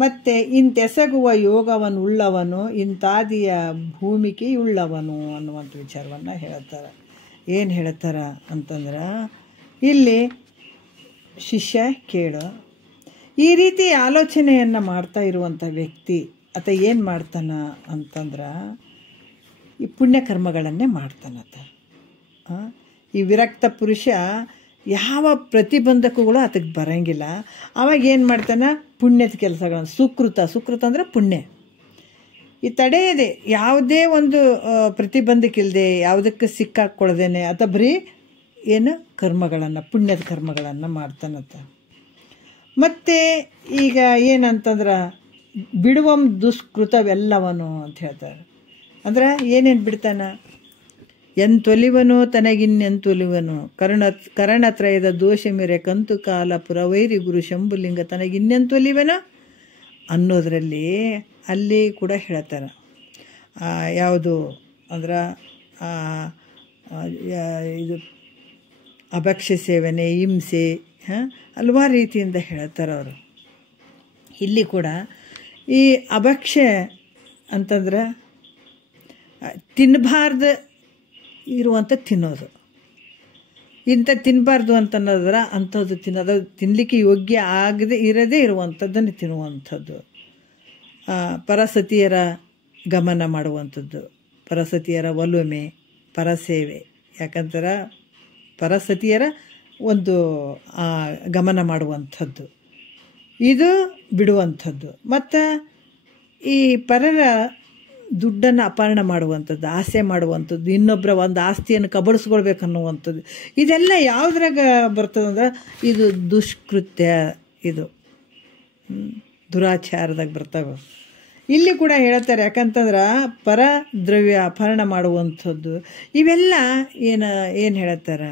ಮತ್ತು ಇಂತೆಸಗುವ ಯೋಗವನ್ನುಳ್ಳವನು ಇಂತಾದಿಯ ಭೂಮಿಕೆಯುಳ್ಳವನು ಅನ್ನುವಂಥ ವಿಚಾರವನ್ನು ಹೇಳ್ತಾರೆ. ಏನು ಹೇಳ್ತಾರೆ ಅಂತಂದ್ರೆ, ಇಲ್ಲಿ ಶಿಷ್ಯ ಕೇಳು, ಈ ರೀತಿ ಆಲೋಚನೆಯನ್ನು ಮಾಡ್ತಾ ಇರುವಂಥ ವ್ಯಕ್ತಿ ಆತ ಏನು ಮಾಡ್ತಾನ ಅಂತಂದ್ರೆ ಈ ಪುಣ್ಯಕರ್ಮಗಳನ್ನೇ ಮಾಡ್ತಾನತ. ಈ ವಿರಕ್ತ ಪುರುಷ ಯಾವ ಪ್ರತಿಬಂಧಕಗಳು ಆತಗೆ ಬರೋಂಗಿಲ್ಲ. ಅವಾಗ ಏನು ಮಾಡ್ತಾನೆ, ಪುಣ್ಯದ ಕೆಲಸಗಳನ್ನು ಸುಕೃತ ಅಂದರೆ ಪುಣ್ಯ, ಈ ತಡೆಯದೆ ಯಾವುದೇ ಒಂದು ಪ್ರತಿಬಂಧಕ್ಕಿಲ್ಲದೆ ಯಾವುದಕ್ಕೆ ಸಿಕ್ಕಾಕ್ಕೊಳ್ಳದೇನೆ ಆತ ಬರೀ ಏನು ಕರ್ಮಗಳನ್ನು ಪುಣ್ಯದ ಕರ್ಮಗಳನ್ನು ಮಾಡ್ತಾನತ್ತ. ಮತ್ತು ಈಗ ಏನಂತಂದ್ರೆ ಬಿಡುವಂ ದುಷ್ಕೃತವೆಲ್ಲವನು ಅಂತ ಹೇಳ್ತಾರೆ. ಅಂದ್ರೆ ಏನೇನು ಬಿಡ್ತಾನ, ಎಂತೊಲಿವನು ತನಗಿನ್ನೆಂತೊಲಿವನು ಕರಣತ್ರಯದ ದೋಷ ಮೇರೆ ಕಂತು ಕಾಲ ಪುರವೈರಿ ಗುರು ಶಂಭುಲಿಂಗ ತನಗಿನ್ನೆಂತೊಲಿವನ ಅನ್ನೋದರಲ್ಲಿ ಅಲ್ಲಿ ಕೂಡ ಹೇಳ್ತಾರೆ. ಯಾವುದು ಅಂದ್ರೆ ಇದು ಅಭಕ್ಷ್ಯ ಸೇವನೆ, ಹಿಂಸೆ, ಹಲವಾರು ರೀತಿಯಿಂದ ಹೇಳ್ತಾರೆ ಅವರು. ಇಲ್ಲಿ ಕೂಡ ಈ ಅಭಕ್ಷ್ಯ ಅಂತಂದ್ರೆ ತಿನ್ನಬಾರ್ದು ಇರುವಂಥ ತಿನ್ನೋದು, ಇಂಥ ತಿನ್ನಬಾರ್ದು ಅಂತನ್ನೋದ್ರ ಅಂಥದ್ದು ತಿನ್ನೋದು, ತಿನ್ನಲಿಕ್ಕೆ ಯೋಗ್ಯ ಇರದೇ ಇರುವಂಥದ್ದನ್ನು ತಿನ್ನುವಂಥದ್ದು, ಪರಸತಿಯರ ಗಮನ ಮಾಡುವಂಥದ್ದು, ಪರಸತಿಯರ ಒಲುಮೆ, ಪರಸೇವೆ, ಯಾಕಂದ್ರೆ ಪರಸತಿಯರ ಒಂದು ಗಮನ ಮಾಡುವಂಥದ್ದು, ಇದು ಬಿಡುವಂಥದ್ದು. ಮತ್ತು ಈ ಪರರ ದುಡ್ಡನ್ನು ಅಪಹರಣ ಮಾಡುವಂಥದ್ದು, ಆಸೆ ಮಾಡುವಂಥದ್ದು, ಇನ್ನೊಬ್ಬರ ಒಂದು ಆಸ್ತಿಯನ್ನು ಕಬಳಿಸ್ಕೊಳ್ಬೇಕನ್ನುವಂಥದ್ದು, ಇದೆಲ್ಲ ಯಾವುದ್ರಾಗ ಬರ್ತದಂದ್ರೆ ಇದು ದುಷ್ಕೃತ್ಯ, ಇದು ದುರಾಚಾರದಾಗ ಬರ್ತವೆ. ಇಲ್ಲಿ ಕೂಡ ಹೇಳ್ತಾರೆ, ಯಾಕಂತಂದ್ರೆ ಪರ ದ್ರವ್ಯ ಅಪಹರಣ ಮಾಡುವಂಥದ್ದು ಇವೆಲ್ಲ ಏನು ಹೇಳ್ತಾರೆ,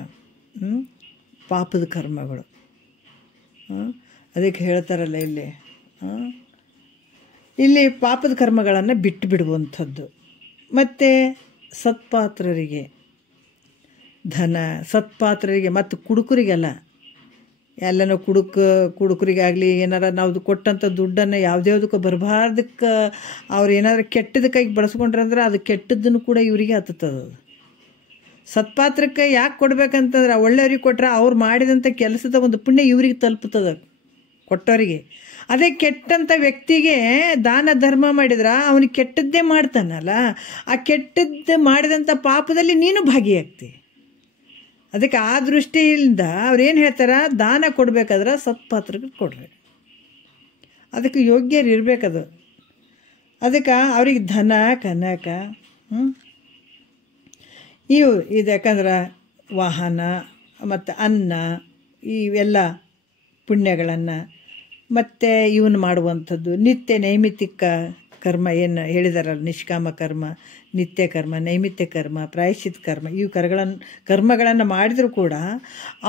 ಪಾಪದ ಕರ್ಮಗಳು. ಅದಕ್ಕೆ ಹೇಳ್ತಾರಲ್ಲ ಇಲ್ಲಿ ಪಾಪದ ಕರ್ಮಗಳನ್ನು ಬಿಟ್ಟು ಬಿಡುವಂಥದ್ದು. ಮತ್ತು ಸತ್ಪಾತ್ರರಿಗೆ ಧನ, ಸತ್ಪಾತ್ರರಿಗೆ ಮತ್ತು ಕುಡುಕರಿಗೆಲ್ಲ, ಎಲ್ಲನೂ ಕುಡುಕರಿಗಾಗಲಿ ಏನಾರ ನಾವು ಕೊಟ್ಟಂಥ ದುಡ್ಡನ್ನು ಯಾವುದ್ಯಾವುದಕ್ಕೆ ಬರಬಾರ್ದಕ್ಕೆ ಅವ್ರು ಏನಾದ್ರು ಕೆಟ್ಟದಕ್ಕಾಗಿ ಬಳಸ್ಕೊಂಡ್ರೆ ಅಂದ್ರೆ ಅದು ಕೆಟ್ಟದ್ದನ್ನು ಕೂಡ ಇವರಿಗೆ ಹತ್ತದ. ಸತ್ಪಾತ್ರಕ್ಕೆ ಯಾಕೆ ಕೊಡ್ಬೇಕಂತಂದ್ರೆ ಒಳ್ಳೆಯವ್ರಿಗೆ ಕೊಟ್ಟರೆ ಅವ್ರು ಮಾಡಿದಂಥ ಕೆಲಸದ ಒಂದು ಪುಣ್ಯ ಇವ್ರಿಗೆ ತಲುಪುತ್ತದೆ ಕೊಟ್ಟವರಿಗೆ. ಅದೇ ಕೆಟ್ಟಂಥ ವ್ಯಕ್ತಿಗೆ ದಾನ ಧರ್ಮ ಮಾಡಿದ್ರೆ ಅವನಿಗೆ ಕೆಟ್ಟದ್ದೇ ಮಾಡ್ತಾನಲ್ಲ, ಆ ಕೆಟ್ಟದ್ದು ಮಾಡಿದಂಥ ಪಾಪದಲ್ಲಿ ನೀನು ಭಾಗಿಯಾಗ್ತಿ. ಅದಕ್ಕೆ ಆ ದೃಷ್ಟಿಯಿಂದ ಅವ್ರೇನು ಹೇಳ್ತಾರೆ, ದಾನ ಕೊಡಬೇಕಾದ್ರೆ ಸತ್ಪಾತ್ರಕ್ಕೆ ಕೊಡ್ರಿ, ಅದಕ್ಕೆ ಯೋಗ್ಯರು ಇರಬೇಕದು. ಅದಕ್ಕೆ ಅವ್ರಿಗೆ ಧನ ಕನಕ ಇದು ಯಾಕಂದ್ರೆ ವಾಹನ ಮತ್ತು ಅನ್ನ ಇವೆಲ್ಲ ಪುಣ್ಯಗಳನ್ನು ಮತ್ತು ಇವನು ಮಾಡುವಂಥದ್ದು ನಿತ್ಯ ನೈಮಿತ್ತಿಕ ಕರ್ಮ ಏನು ಹೇಳಿದಾರಲ್ಲ, ನಿಷ್ಕಾಮ ಕರ್ಮ, ನಿತ್ಯ ಕರ್ಮ, ನೈಮಿತ್ಯ ಕರ್ಮ, ಪ್ರಾಯಶ್ಚಿತ್ ಕರ್ಮ, ಇವು ಕರ್ಮಗಳನ್ನು ಮಾಡಿದರೂ ಕೂಡ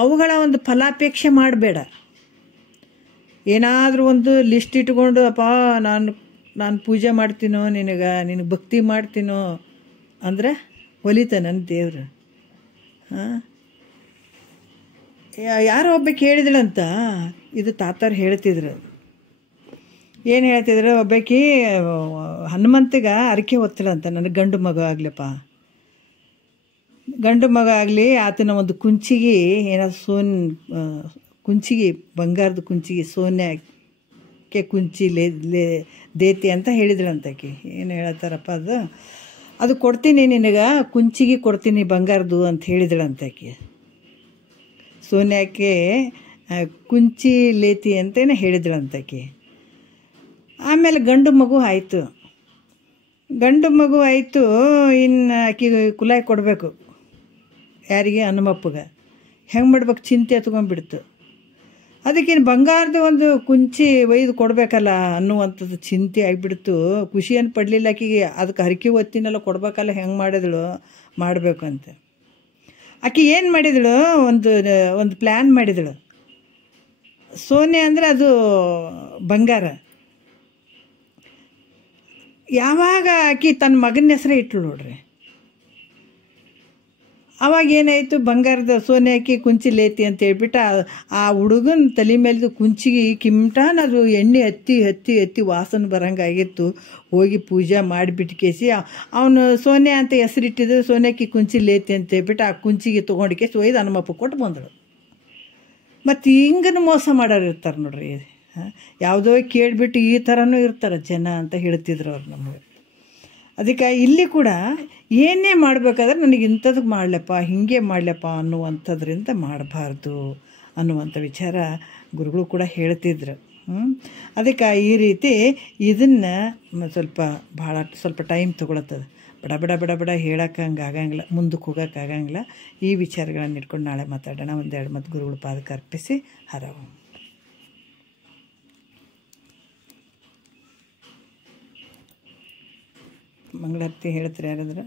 ಅವುಗಳ ಒಂದು ಫಲಾಪೇಕ್ಷೆ ಮಾಡಬೇಡ. ಏನಾದರೂ ಒಂದು ಲಿಸ್ಟ್ ಇಟ್ಕೊಂಡು ಅಪ್ಪ ನಾನು ಪೂಜೆ ಮಾಡ್ತೀನೋ, ನಿನಗೆ ಭಕ್ತಿ ಮಾಡ್ತೀನೋ ಅಂದರೆ ಒಲಿತ ನನ್ನ ದೇವ್ರು. ಯಾರೋ ಒಬ್ಬ ಕೇಳಿದಳಂತ, ಇದು ತಾತಾರು ಹೇಳ್ತಿದ್ರು. ಏನು ಹೇಳ್ತಿದ್ರು, ಒಬ್ಬಾಕಿ ಹನುಮಂತಗೆ ಅರಿಕೆ ಹೊತ್ತಳಂತ, ನನಗೆ ಗಂಡು ಮಗ ಆಗಲಪ್ಪ, ಗಂಡು ಮಗ ಆಗಲಿ, ಆತನ ಒಂದು ಕುಂಚಿಗೆ ಏನಾದ್ರು ಕುಂಚಿಗೆ ಬಂಗಾರದ ಕುಂಚಿಗೆ ಸೋನ್ಯಕ್ಕೆ ಕುಂಚಿ ದೇತಿ ಅಂತ ಹೇಳಿದಳಂತಾಕಿ. ಏನು ಹೇಳ್ತಾರಪ್ಪ ಅದು ಕೊಡ್ತೀನಿ ನಿನಗೆ, ಕುಂಚಿಗೆ ಕೊಡ್ತೀನಿ ಬಂಗಾರದು ಅಂತ ಹೇಳಿದಳಂತಾಕಿ. ಸೋನ್ಯಾಕ್ಕೆ ಕುಂಚಿ ಲೇತಿ ಅಂತೇನೆ ಹೇಳಿದಳಂತಾಕಿ. ಆಮೇಲೆ ಗಂಡು ಮಗು ಆಯಿತು. ಇನ್ನು ಆಕೆಗೆ ಕುಲಾಯಿ ಕೊಡಬೇಕು, ಯಾರಿಗೆ, ಹನುಮಪ್ಪಗೆ. ಹೆಂಗೆ ಮಾಡ್ಬೇಕು ಚಿಂತೆ ಎತ್ಕೊಂಡ್ಬಿಡ್ತು. ಅದಕ್ಕೇನು ಬಂಗಾರದ ಒಂದು ಕುಂಚಿ ಒಯ್ದು ಕೊಡಬೇಕಲ್ಲ ಅನ್ನುವಂಥದ್ದು ಚಿಂತೆ ಆಗಿಬಿಡ್ತು. ಖುಷಿಯನ್ನು ಪಡಲಿಲ್ಲ ಆಕೆಗೆ. ಅದಕ್ಕೆ ಹರಕೆ ಹೊತ್ತಿನೆಲ್ಲ ಕೊಡಬೇಕಲ್ಲ, ಹೆಂಗೆ ಮಾಡಿದಳು ಮಾಡಬೇಕು ಅಂತ. ಆಕೆ ಏನು ಮಾಡಿದಳು, ಒಂದು ಪ್ಲ್ಯಾನ್ ಮಾಡಿದಳು. ಸೋನೆ ಅಂದರೆ ಅದು ಬಂಗಾರ. ಯಾವಾಗ ಆಕೆ ತನ್ನ ಮಗನ ಹೆಸರೇ ಇಟ್ಳು ನೋಡ್ರಿ, ಅವಾಗ ಏನಾಯಿತು, ಬಂಗಾರದ ಸೋನೆ ಹಾಕಿ ಕುಂಚಿ ಲೇತಿ ಅಂತ ಹೇಳ್ಬಿಟ್ಟು ಆ ಹುಡುಗನ ತಲೆ ಮೇಲಿದು ಕುಂಚಿಗೆ ಕಿಮ್ಟಾನ್ ಅದು ಎಣ್ಣೆ ಹತ್ತಿ ಹತ್ತಿ ಹತ್ತಿ ವಾಸನೆ ಬರಂಗಾಗಿತ್ತು. ಹೋಗಿ ಪೂಜೆ ಮಾಡಿಬಿಟ್ಟು ಕೇಸಿ ಅವನು ಸೋನೆ ಅಂತ ಹೆಸರಿಟ್ಟಿದ್ದು, ಸೋನೆಕಿ ಕುಂಚಿ ಲೇತಿ ಅಂತ ಹೇಳ್ಬಿಟ್ಟು ಆ ಕುಂಚಿಗೆ ತೊಗೊಂಡು ಕೇಸಿ ಒಯ್ದು ಹನುಮಪ್ಪ ಕೊಟ್ಟು ಬಂದಳು. ಮತ್ತು ಹಿಂಗನ್ನು ಮೋಸ ಮಾಡೋರು ಇರ್ತಾರೆ ನೋಡ್ರಿ. ಯಾವುದೋ ಕೇಳಿಬಿಟ್ಟು ಈ ಥರನೂ ಇರ್ತಾರೆ ಜನ ಅಂತ ಹೇಳ್ತಿದ್ರು ಅವ್ರು ನಮಗೆ. ಅದಕ್ಕೆ ಇಲ್ಲಿ ಕೂಡ ಏನೇ ಮಾಡಬೇಕಾದ್ರೆ ನನಗೆ ಇಂಥದ್ದು ಮಾಡಲಪ್ಪ, ಹೀಗೆ ಮಾಡಲಪ್ಪ ಅನ್ನುವಂಥದ್ರಿಂದ ಮಾಡಬಾರ್ದು ಅನ್ನುವಂಥ ವಿಚಾರ ಗುರುಗಳು ಕೂಡ ಹೇಳ್ತಿದ್ರು. ಅದಕ್ಕೆ ಈ ರೀತಿ ಇದನ್ನು ಸ್ವಲ್ಪ ಟೈಮ್ ತೊಗೊಳತ್ತದ. ಬಡ ಬಡ ಬಡ ಬಡ ಹೇಳೋಕೆ ಹಂಗೆ ಆಗಂಗಿಲ್ಲ, ಮುಂದಕ್ಕೆ ಹೋಗೋಕ್ಕಾಗಂಗಿಲ್ಲ. ಈ ವಿಚಾರಗಳನ್ನು ಇಟ್ಕೊಂಡು ನಾಳೆ ಮಾತಾಡೋಣ. ಒಂದೆರಡು ಮತ್ತು ಗುರುಗಳು ಪಾದಕ್ಕೆ ಅರ್ಪಿಸಿ ಹರವು. ಮಂಗಳಾರತಿ ಹೇಳ್ತಾರೆ ಯಾರಾದ್ರೆ?